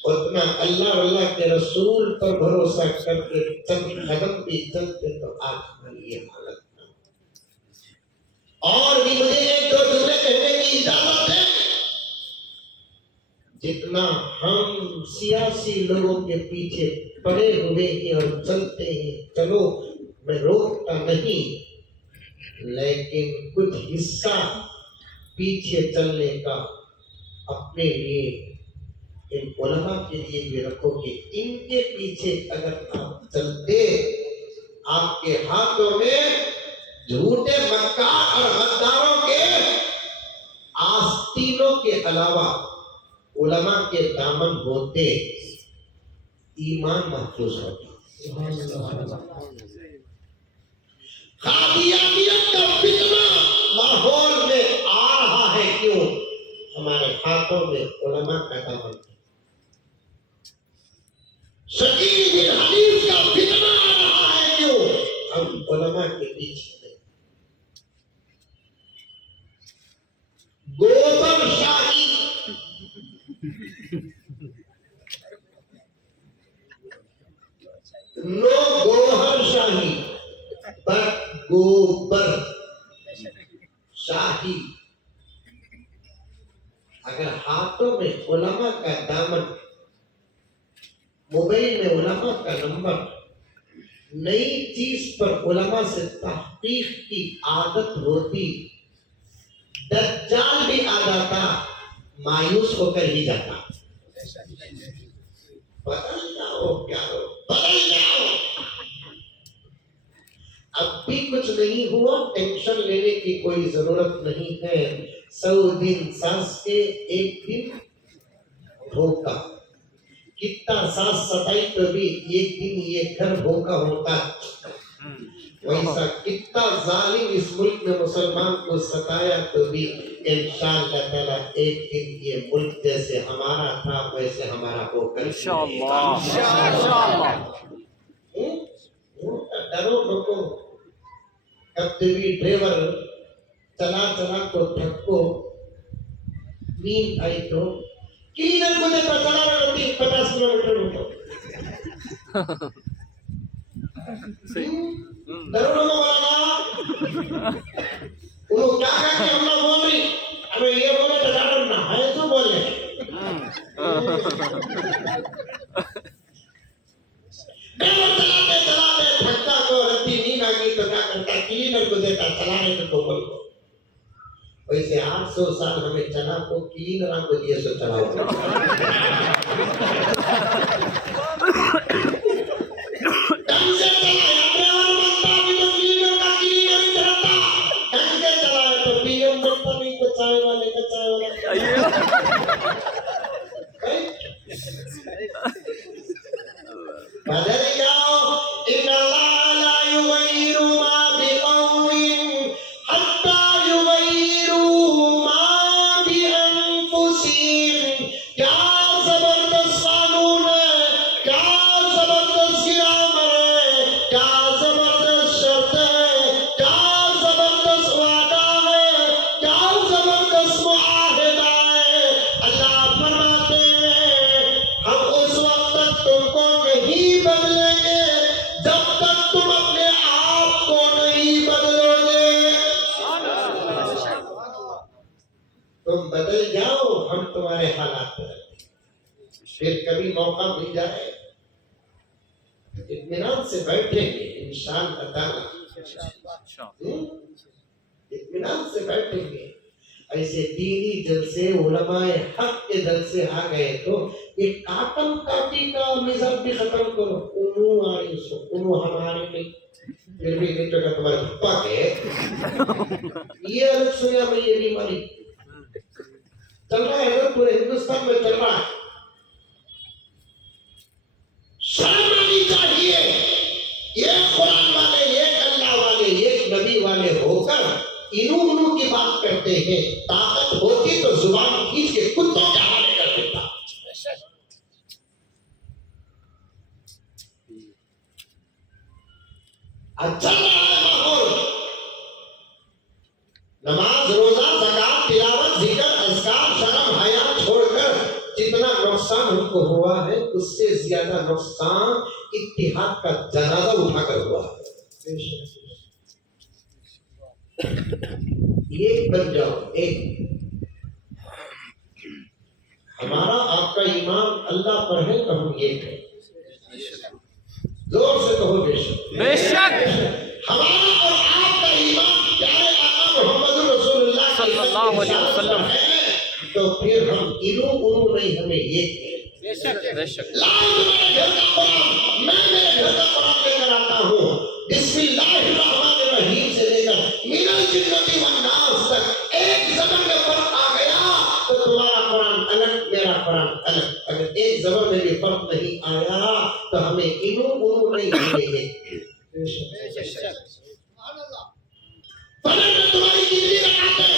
اتنا اللہ اور اللہ کے رسول پر بھروسہ کر کے چند قدم بھی چلتے تو آج ہماری یہ حالت نہ. اور بھی مجھے ایک دو جملے کہنے کی اجازت ہے. جتنا ہم سیاسی لوگوں کے پیچھے پڑے ہوئے ہیں اور چلتے ہیں, چلو میں روکتا نہیں, لیکن کچھ حصہ پیچھے چلنے کا اپنے لیے ان علماء کے لیے بھی رکھو کہ ان کے پیچھے اگر آپ چلتے, آپ کے ہاتھوں میں جھوٹے مکار اور غداروں کے آستینوں کے علاوہ علماء کے دامن ہوتے, ایمان محفوظ ہوتا. قادیانیت کا فتنہ ماحول میں آ رہا ہے, کیوں؟ ہمارے ہاتھوں میں علماء کا دامن. شکیل بن حنیف کا فتنہ آ رہا ہے, کیوں؟ ہم علماء کے پیچھے ہیں. گوبر شاہی, نو گوہر شاہی بٹ گوبر شاہی. اگر ہاتھوں میں علماء کا دامن, موبائل میں علماء کا نمبر, نئی چیز پر علماء سے تحقیق کی عادت ہوتی, دجال بھی آ جاتا, مایوس ہو کر ہی جاتا. بدل جاؤ, کیا ہو, بدل جاؤ. اب بھی کچھ نہیں ہوا, ٹینشن لینے کی کوئی ضرورت نہیں ہے. 100 دن سانس کے, ایک دن دھوکا. کتنا سانس ستائی تو بھی ایک دن یہ گھر دھوکا ہوتا. ویسا کتنا ظالم اس ملک میں مسلمان کو ستایا تو بھی انشاءاللہ تعالی ایک دن یہ ملک جیسے ہمارا تھا ویسے ہمارا ہو کر انشاءاللہ. ڈرو لوگوں, کبھی بھی ڈرائیور چلا چلا کو تھکو, نیند آئی تو کلینر کو دیتا چلا رہا ہوتی 50 کلومیٹر ہوتا. ڈرو لوگوں والا وہ کیا کہتے ہم لوگ بول رہی, ابھی یہ بولے تو ڈاکٹر نہ ہے تو بولے. چلاتے چلاتے تھکتا تو رتی نیند آ گئی تو کیا کرتا, کلینر کو دیتا چلانے کو بول کو. ویسے 800 سال ہمیں چنا کو 3 رنگ دیے سو چلاؤ ڈنگ سے چلایا ڈرائیور بنتا بھی تو کلینر کا کلینر ہی رہتا ڈنگ سے چلایا تو پی ایم بنتا نہیں تو چائے والے کا چائے والا بدل جاؤ ان اللہ لا یغیر ما بقوم حتی یغیروا ما بانفسهم کیا زبردست قانون ہے کیا زبردست گرامر ہے کیا زبردست شرط ہے کیا زبردست وعدہ ہے کیا زبردست معاہدہ ہے اللہ فرماتے ہیں ہم اس وقت تک تم کو نہیں بدلیں گے جب تک تم اپنے آپ کو نہیں بدلو گے تم بدل جاؤ ہم تمہارے حالات بدل دیں پھر کبھی موقع مل جائے اطمینان سے بیٹھیں گے انشاءاللہ تعالی اطمینان سے بیٹھیں گے ایسے دینی جلسے علماء حق کے جلسے آ گئے تو یہ کاٹم کاٹی کا مزاج بھی ختم کرو انو آئی سو انو ہمارے میں پھر بھی نہیں تو تمہارے پپا کے یہ الگ سنیا میں یہ بیماری چل رہا ہے نا پورے ہندوستان میں چل رہا ہے شرم آنی چاہیے ایک قرآن والے ایک اللہ والے ایک نبی والے ہو کر انو کی بات کرتے ہیں طاقت ہوتی تو زبان کھینچ کے کتوں کے حوالے کر دیتا اچھا رہا ہے ماحول نماز روزہ زکات تلاوت ذکر اذکار شرم حیا چھوڑ کر جتنا نقصان ہم کو ہوا ہے اس سے زیادہ نقصان اتحاد کا جنازہ اٹھا کر ہوا ہے ایک بن جاؤ ایک ہمارا آپ کا ایمان اللہ پر ہے تو ہم ایک ہیں زور سے کہو بے شک بے شک ہمارا اور آپ کا ایمان پیارے آقا محمد رسول اللہ صلی اللہ علیہ وسلم ہے تو پھر ہم انو نہیں ہمیں ایک ہیں بے شک لاؤ تمہارے گھر کا قرآن میں میرے گھر کا قرآن لے کر آتا ہوں بسم اللہ الرحمن الرحیم سے لے کر من الجنۃ والناس تک ایک زبان میں فرق آ گیا تو تمہارا قرآن الگ میرا قرآن الگ اگر ایک زبان میں بھی فرق نہیں آیا تو ہمیں انو نہیں ہمیں ایک فجر میں تمہاری کتنی رکعتیں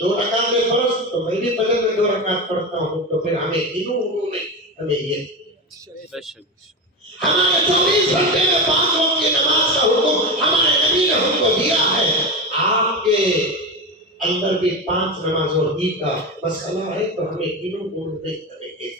2 رکعتیں فرض تو میں بھی فجر میں 2 رکعت پڑھتا ہوں تو پھر ہمیں انو نہیں ہمیں ایک ہمارے 24 گھنٹے میں 5 وقت کی نماز کا حکم ہمارے نبی نے ہم کو دیا ہے آپ کے اندر بھی 5 نمازوں عید کا مسئلہ ہے تو ہمیں انو نہیں ہمیں ایک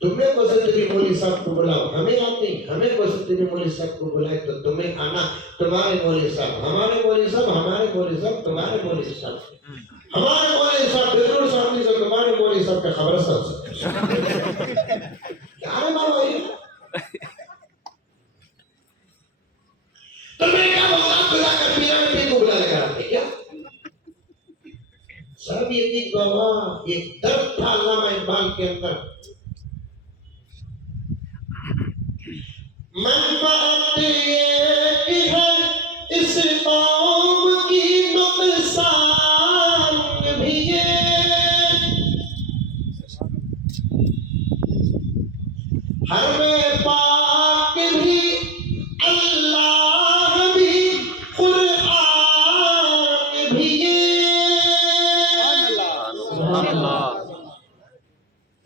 تمہیں پسندی مولوی صاحب کو بلاؤ ہمیں آتے ہیں ہمیں پسندی مولوی صاحب کو بلائے تو تمہیں آنا تمہارے مولوی صاحب ہمارے مولوی صاحب ہمارے مولوی صاحب تمہارے مولوی صاحب ہمارے مولوی صاحب بزرگ صاحب نہیں سے تمہارے مولوی صاحب کا خبر صاحب سے کیا ہے بابا یہ تمہیں کیا بغات بلا کر پیرامڈ کو بلا لگا رہتے کیا سب یہ ایک گواہ یہ درد تھا علامہ اقبال کے اندر منفعت یہ ہے اس قوم کی نقصان بھی ہے حرم پاک بھی اللہ بھی قرآن بھی ہے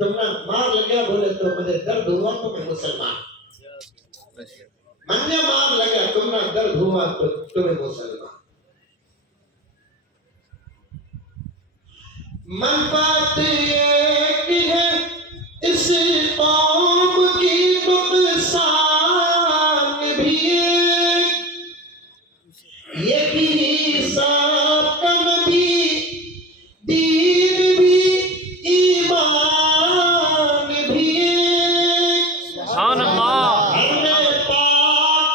تم نے مار لگا بولے تو مجھے درد ہوا تو میں مسلمان من نے مار لگا تم نے درد ہوا تو تمہیں مسلمان منفعت ایک ہے اس قوم کی نقصان بھی ایک یہی سب کم بھی دین بھی ایمان بھی ایک سبحان اللہ حرم پاک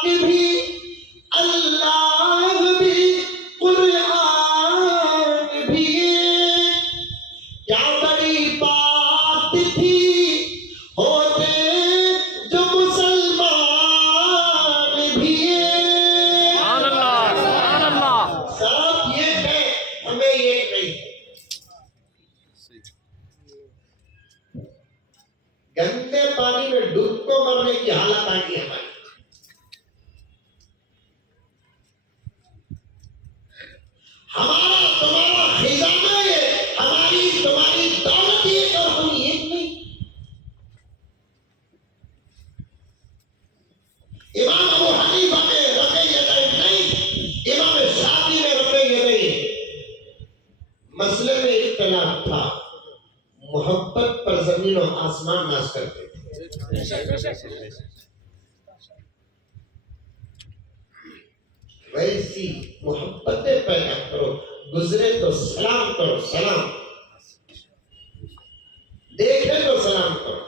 ہونے کی حالت آ گئی ہماری. ہمارا تمہارا خزانہ ہے، ہماری تمہاری دولت ایک اور ہم ایک نہیں. امام ابو حنیفہ میں رفع یدین نہیں، امام شافعی میں رفع یدین. مسئلے میں اختلاف تھا، محبت پر زمین و آسمان ناز کرتے تھے. ویسی محبتیں پیدا کرو، گزرے تو سلام کرو، سلام دیکھے تو سلام کرو.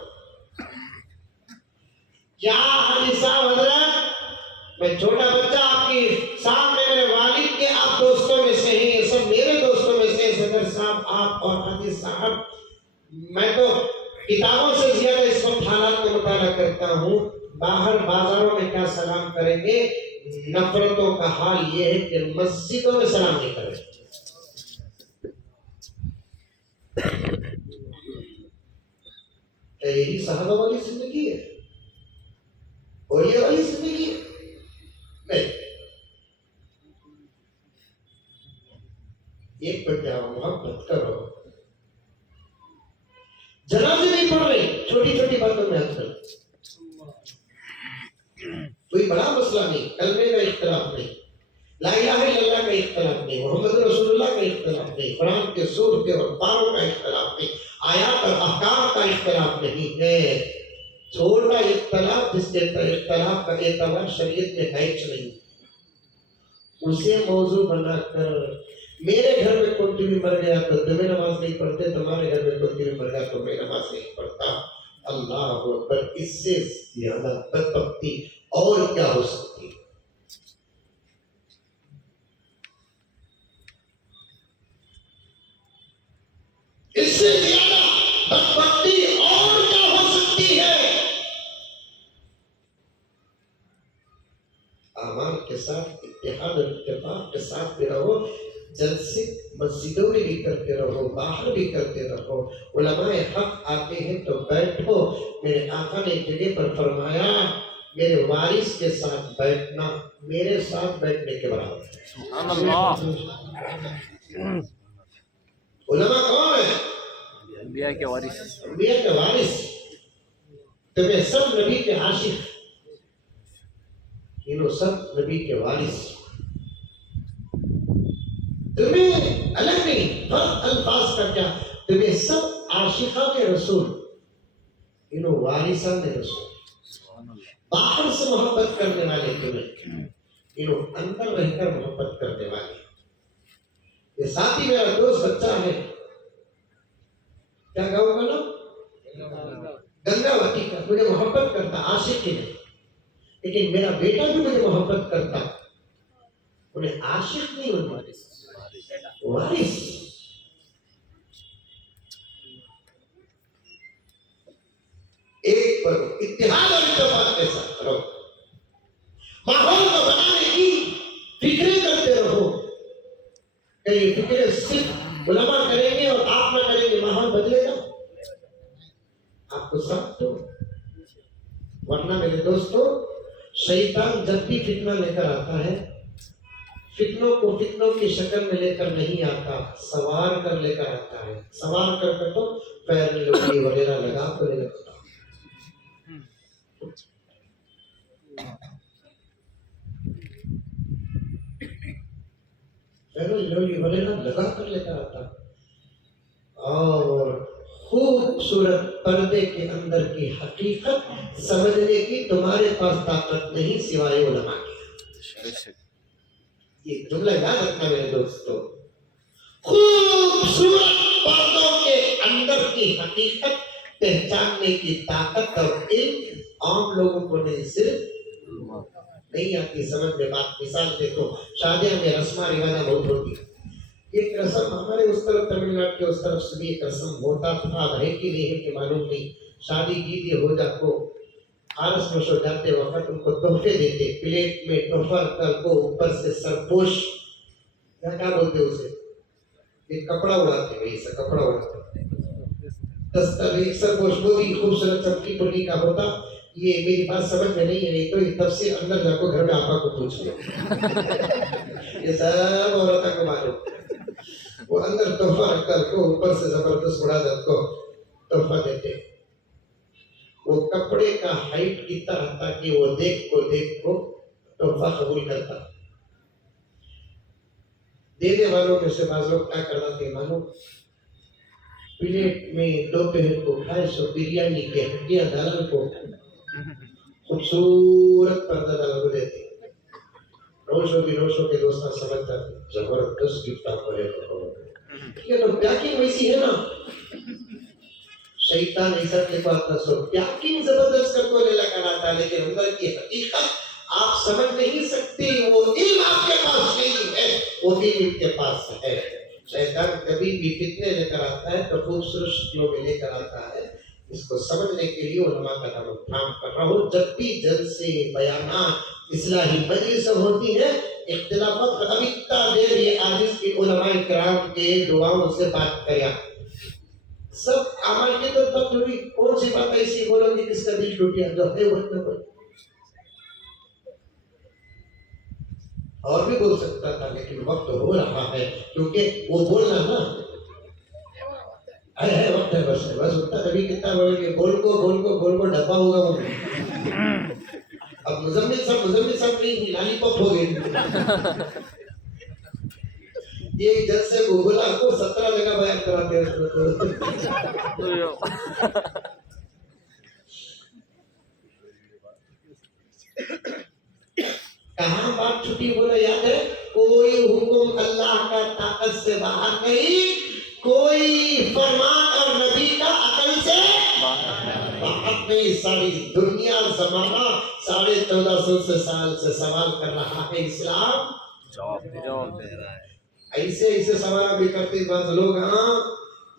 کیا حاجی صاحب حضرت، میں چھوٹا بچہ آپ کی سامنے، میرے والد کے آپ دوستوں میں سے ہیں، یہ سب میرے دوستوں میں سے، صدر صاحب آپ اور حاجی صاحب. میں تو کتابوں سے زیادہ اس وقت حالات کو مطالعہ کرتا ہوں. باہر بازاروں میں کیا سلام کریں گے؟ نفرتوں کا حال یہ ہے کہ مسجدوں میں سلام نہیں کریں. کیا یہی صحابہ والی زندگی ہے اور یہ والی زندگی ہے؟ نہیں. ایک پر جاؤ، محبت کرو. جنازے نہیں پڑھ رہے چھوٹی چھوٹی باتوں میں آج کل. کوئی بڑا مسئلہ نہیں، کلمے کا اختلاف نہیں، لا الہ الا اللہ کا اختلاف نہیں، محمد رسول اللہ کا اختلاف نہیں، قرآن کے سورتے اور پاروں کا اختلاف نہیں، آیات اور احکام کا اختلاف نہیں ہے. چھوٹا اختلاف جس کے اختلاف کا اعتبار شریعت میں ہے نہیں، اسے موضوع بنا کر میرے گھر میں کوئی بھی مر گیا تو تمہیں نماز نہیں پڑھتے، تمہارے گھر میں کوئی بھی مر گیا تو میں نماز نہیں پڑھتا. اللہ اکبر، اس سے زیادہ بدبختی اور کیا ہو سکتی ہے؟ اس سے زیادہ بدبختی اور کیا ہو سکتی ہے؟ اعمال کے ساتھ اتحاد اور اتفاق کے ساتھ بھی رہو. جلسے مسجدوں میں بھی کرتے رہو، باہر بھی کرتے رہو. علماء حق آتے ہیں تو بیٹھو. میرے آقا نے ایک جگہ پر فرمایا، میرے وارث کے ساتھ بیٹھنا میرے ساتھ بیٹھنے کے برابر ہے. سبحان اللہ. علماء کون ہیں؟ انبیاء کے وارث. انبیاء کے وارث. تمہیں سب نبی کے عاشق، انہوں سب نبی کے وارث. تمہیں الگ نہیں، فرق الفاظ کا کیا، تمہیں سب عاشقان رسول، انہوں وارثان رسول. باہر سے محبت کرنے والے تمہیں، انہوں اندر رہ کر محبت کرنے والے. یہ ساتھی میرا دوست بچہ ہے، کیا گاؤں کا نام؟ گنگاوتی کا. مجھے محبت کرتا، عاشق ہی نہیں، لیکن میرا بیٹا بھی مجھے محبت کرتا. انہیں عاشق نہیں، انہیں وارث. ایک پر اتحاد اور اتفاق کے ساتھ رہو. ماحول کو بنانے کی فکریں کرتے رہو. کہ یہ فکریں صرف علماء کریں گے اور آپ نہ کریں گے، ماحول بدلے گا؟ آپ کو سب تو ورنہ میرے دوستو، شیطان جب بھی فتنہ لے کر آتا ہے، فتنوں کو فتنوں کی شکل میں لے کر نہیں آتا، سوار کر لے کر آتا ہے. سوار کر تو پیر میں لوٹی وغیرہ لگا کر لے کر لولی وغیرہ لگا کر لے کر آتا اور خوبصورت پردے کے اندر کی حقیقت سمجھنے کی تمہارے پاس طاقت نہیں سوائے علماء کی. یہ جملہ یاد رکھنا میرے دوستو. خوبصورت پردوں کے اندر کی حقیقت پہچاننے کی طاقت اور علم عام لوگوں کو نہیں، صرف نہیں آتی سمجھ میں بات. مثال دیکھو، شادیاں میں رسمہ رواجہ بہت ہوتی. ایک رسم ہمارے اس طرف تمل ناڈو کے اس طرف سے بھی ایک رسم ہوتا تھا، ہے کہ نہیں ہے کہ معلوم نہیں. شادی کی ہو جا کو آرس مشو جاتے وقت ان کو تحفے دیتے، پلیٹ میں تحفہ کر کو اوپر سے سرپوش کیا بولتے اسے، ایک کپڑا اڑاتے، وہی سا کپڑا اڑاتے. دستر ایک سرپوش وہ بھی خوبصورت چمکی پٹی کا ہوتا، یہ میری بات سمجھ میں نہیں ہے تو یہ تفسیر اندر جا کو گھر میں آپا کو پوچھ لو یہ سب عورتوں کو معلوم وہ اندر تحفہ رکھ کر کو اوپر سے زبردست اڑا دت کو تحفہ دیتے وہ کپڑے کا ہائٹ کتنا رہتا کہ وہ دیکھ کو تحفہ قبول کرتا دینے والوں میں سے بعض لوگ کیا کرنا تھے معلوم پلیٹ میں دوپہر کو 250 بریانی کے ہڈیاں ڈالن کو خوبصورت پردہ ڈال کو دیتے روشوں کے دوستاں سمجھ جاتے زبردست گفٹ آپ کو ہے یہ تو پیاکنگ ویسی ہے نا شیطان ایسا کے بات نہ سو پیاکنگ زبردست کر کو لے لگانا تھا لیکن اندر کی حقیقت آپ سمجھ نہیں سکتے وہ علم آپ کے پاس نہیں ہے وہ دین ان کے پاس ہے شیطان کبھی بھی فتنے لے کر آتا ہے تو خوبصورت شکلوں میں لے کر آتا ہے اس کو سمجھنے کے لیے علماء کا نام کام کر رہا ہوں جب بھی جلسے بیانات اصلاحی مجلس ہوتی ہے اختلافات ابھی اتنا دیر یہ عاجز کی علماء کرام کے دعاؤں سے بات کریا سب عمل کی طرف تک جڑی کون سی بات ایسی بولو کہ کس کا دل ٹوٹیا جو ہے وہ اتنا بول اور بھی بول سکتا تھا لیکن وقت ہو رہا ہے کیونکہ وہ بولنا نا ہے وقت ہے بس اتنا کبھی کتنا بولے کہ بول کو ڈبا ہوگا وہ اب مزمل صاحب نہیں لالی پاپ ہو گئی یہ جلسے کو بولا کو 17 جگہ بیان کراتے ہیں کہاں بات چھٹی بولا یاد ہے کوئی حکم اللہ کا طاقت سے باہر نہیں کوئی فرمان اور نبی کا عقل سے باہر نہیں ساری دنیا زمانہ 1450 سال سے سوال کر رہا ہے اسلام جواب دے رہا ہے ایسے سوال بھی کرتے بعض لوگ ہاں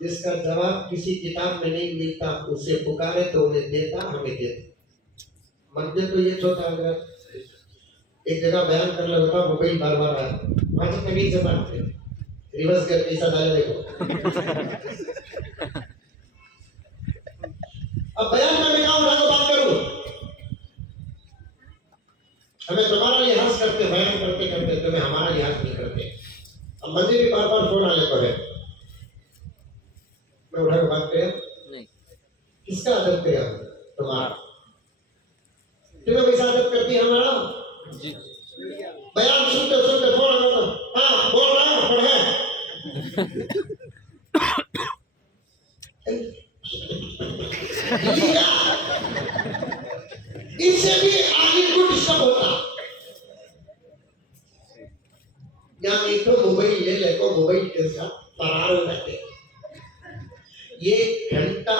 جس کا جواب کسی کتاب میں نہیں ملتا اسے پکارے تو انہیں دیتا ہمیں دیتا منظر تو یہ چھوٹا اگر ایک جگہ بیان کر لگا تھا موبائل بار آیا وہاں سے نبی سے بات کرتے ریورس کر ایسا ڈالے دیکھو اب بیان کرنے کا اٹھا تو بات کروں ہمیں تمہارا لحاظ کرتے بیان کرتے تمہیں ہمارا لحاظ نہیں کرتے اب مجھے بھی بار فون آنے کو ہے میں اٹھا کے بات کریں کس کا ادب کرے تمہارا تمہیں کیسا ادب کرتی ہے ہمارا بیان سنتے فون آنا ہاں بول رہا ہوں پڑھے اس سے بھی عالم کو ڈسٹرب ہوتا یعنی تو موبائل لے لے کو موبائل کے ساتھ فرار ہو جاتے یہ گھنٹہ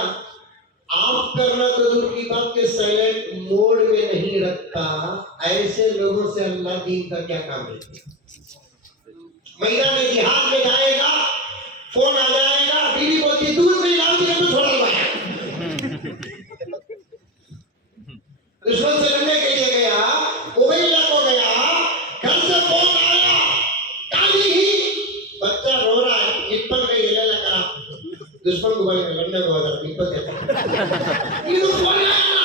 آپ کرنا تو دور کی بات کے سائلنٹ موڈ میں نہیں رکھتا ایسے لوگوں سے اللہ دین کا کیا کام ہے میدان جہاد میں جائے گا فون آ جائے گا بیوی بولتی دودھ نہیں لاؤ گی تو تھوڑا لگایا دشمن سے لڑنے کے لیے گیا عبیدہ کو گیا گھر سے فون آیا کالی ہی بچہ رو رہا ہے نپل میں یہ لے کرا دشمن کو بولے لڑنے کو آدھر نپل دیتا یہ تو فون آیا نا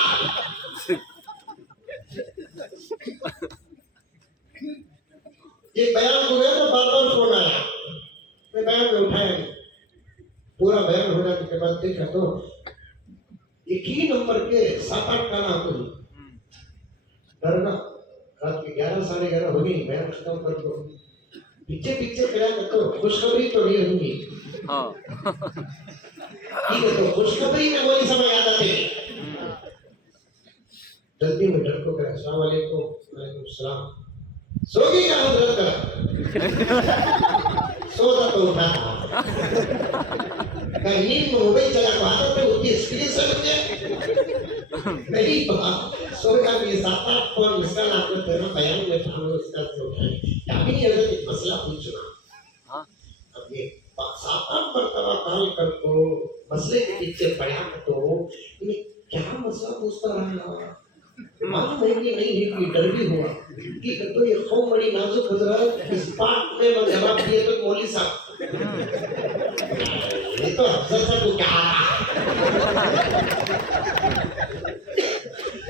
یہ بیان کو گیا تو بار فون آیا میں بیان میں اٹھایا نہیں پورا بیان ہونے کے بعد دیکھا تو ایک ہی نمبر کے 7-8 کا نام تو ڈرنا رات کے 11-11:30 ہو گئی بیان ختم کر دو پیچھے کھڑا تو خوشخبری تو نہیں ہوں گی ٹھیک ہے تو خوشخبری میں وہی سمجھ آتا تھے جلدی میں ڈر کو کرا السلام علیکم وعلیکم السلام سوگی کا حضرت کرا سوتا تو اٹھا کہیں موبائل چلا پاتا تو اس کی اسکرین سمجھے نہیں پتا سوگا بھی 7-8 فون مسکل آپ کو تیرا بیان میں تھا اس کا سے اٹھائے کیا بھی حضرت ایک مسئلہ پوچھنا اب یہ 7-8 مرتبہ کال کر کو مسئلے کے پیچھے پڑا تو کیا مسئلہ پوچھتا رہا معلوم ہے کہ نہیں ہے کہ ڈر بھی ہوا کہ تو یہ قوم بڑی نازک حضرت اس بات میں جواب دیے تو مولوی صاحب یہ تو افضل صاحب کو کہا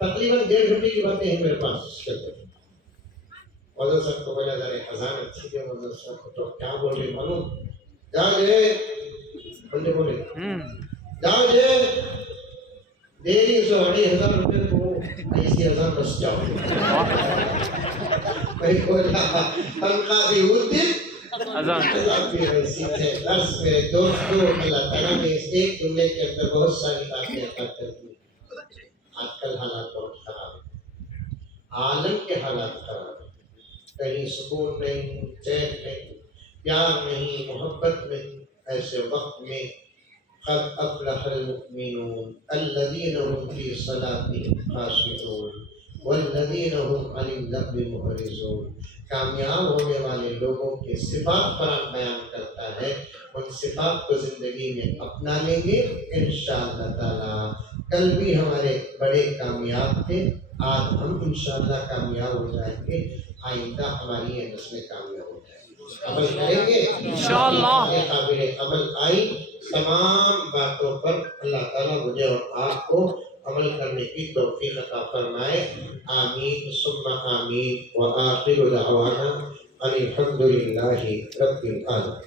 تقریباً 1.5 روپے کی باتیں ہیں میرے پاس چلتے ہیں. وزیر صاحب کو بولا ذرا خزانہ اچھی ہے. وزیر صاحب کو تو کیا بول رہے معلوم؟ جاؤ جے بندے بولے جاؤ جے 1,500 روپے کو 80,000 بس جاؤ. میں بولا تنخواہ بھی ہوتی اذان عذاب بھی حیثیت ہے. درس میں دوستوں اللہ تعالیٰ نے اس ایک جملے کے اندر بہت ساری باتیں عطا کر دی. آج کل حالات بہت خراب ہیں. عالم کے حالات خراب ہیں. کہیں سکون نہیں، چین نہیں، پیار نہیں، محبت نہیں. ایسے وقت میں قد افلح المؤمنون الذين هم في صلاتهم خاشعون والذين هم عن اللغو معرضون. کامیاب ہونے والے لوگوں کے صفات پر بیان کرتا ہے. ان صفات کو زندگی میں اپنا لیں گے انشاءاللہ تعالی. کل بھی ہمارے بڑے کامیاب تھے، آج ہم انشاءاللہ کامیاب ہو جائیں گے. آئندہ ہماری یہ نسلیں کامیاب ہو جائیں گے. عمل کریں گے انشاءاللہ. یہ قابل عمل آئی. تمام باتوں پر اللہ تعالیٰ مجھے اور آپ کو عمل کرنے کی توفیق عطا فرمائے. آمین ثم آمین. وآخر دعوانا ان الحمد للہ رب العالمین.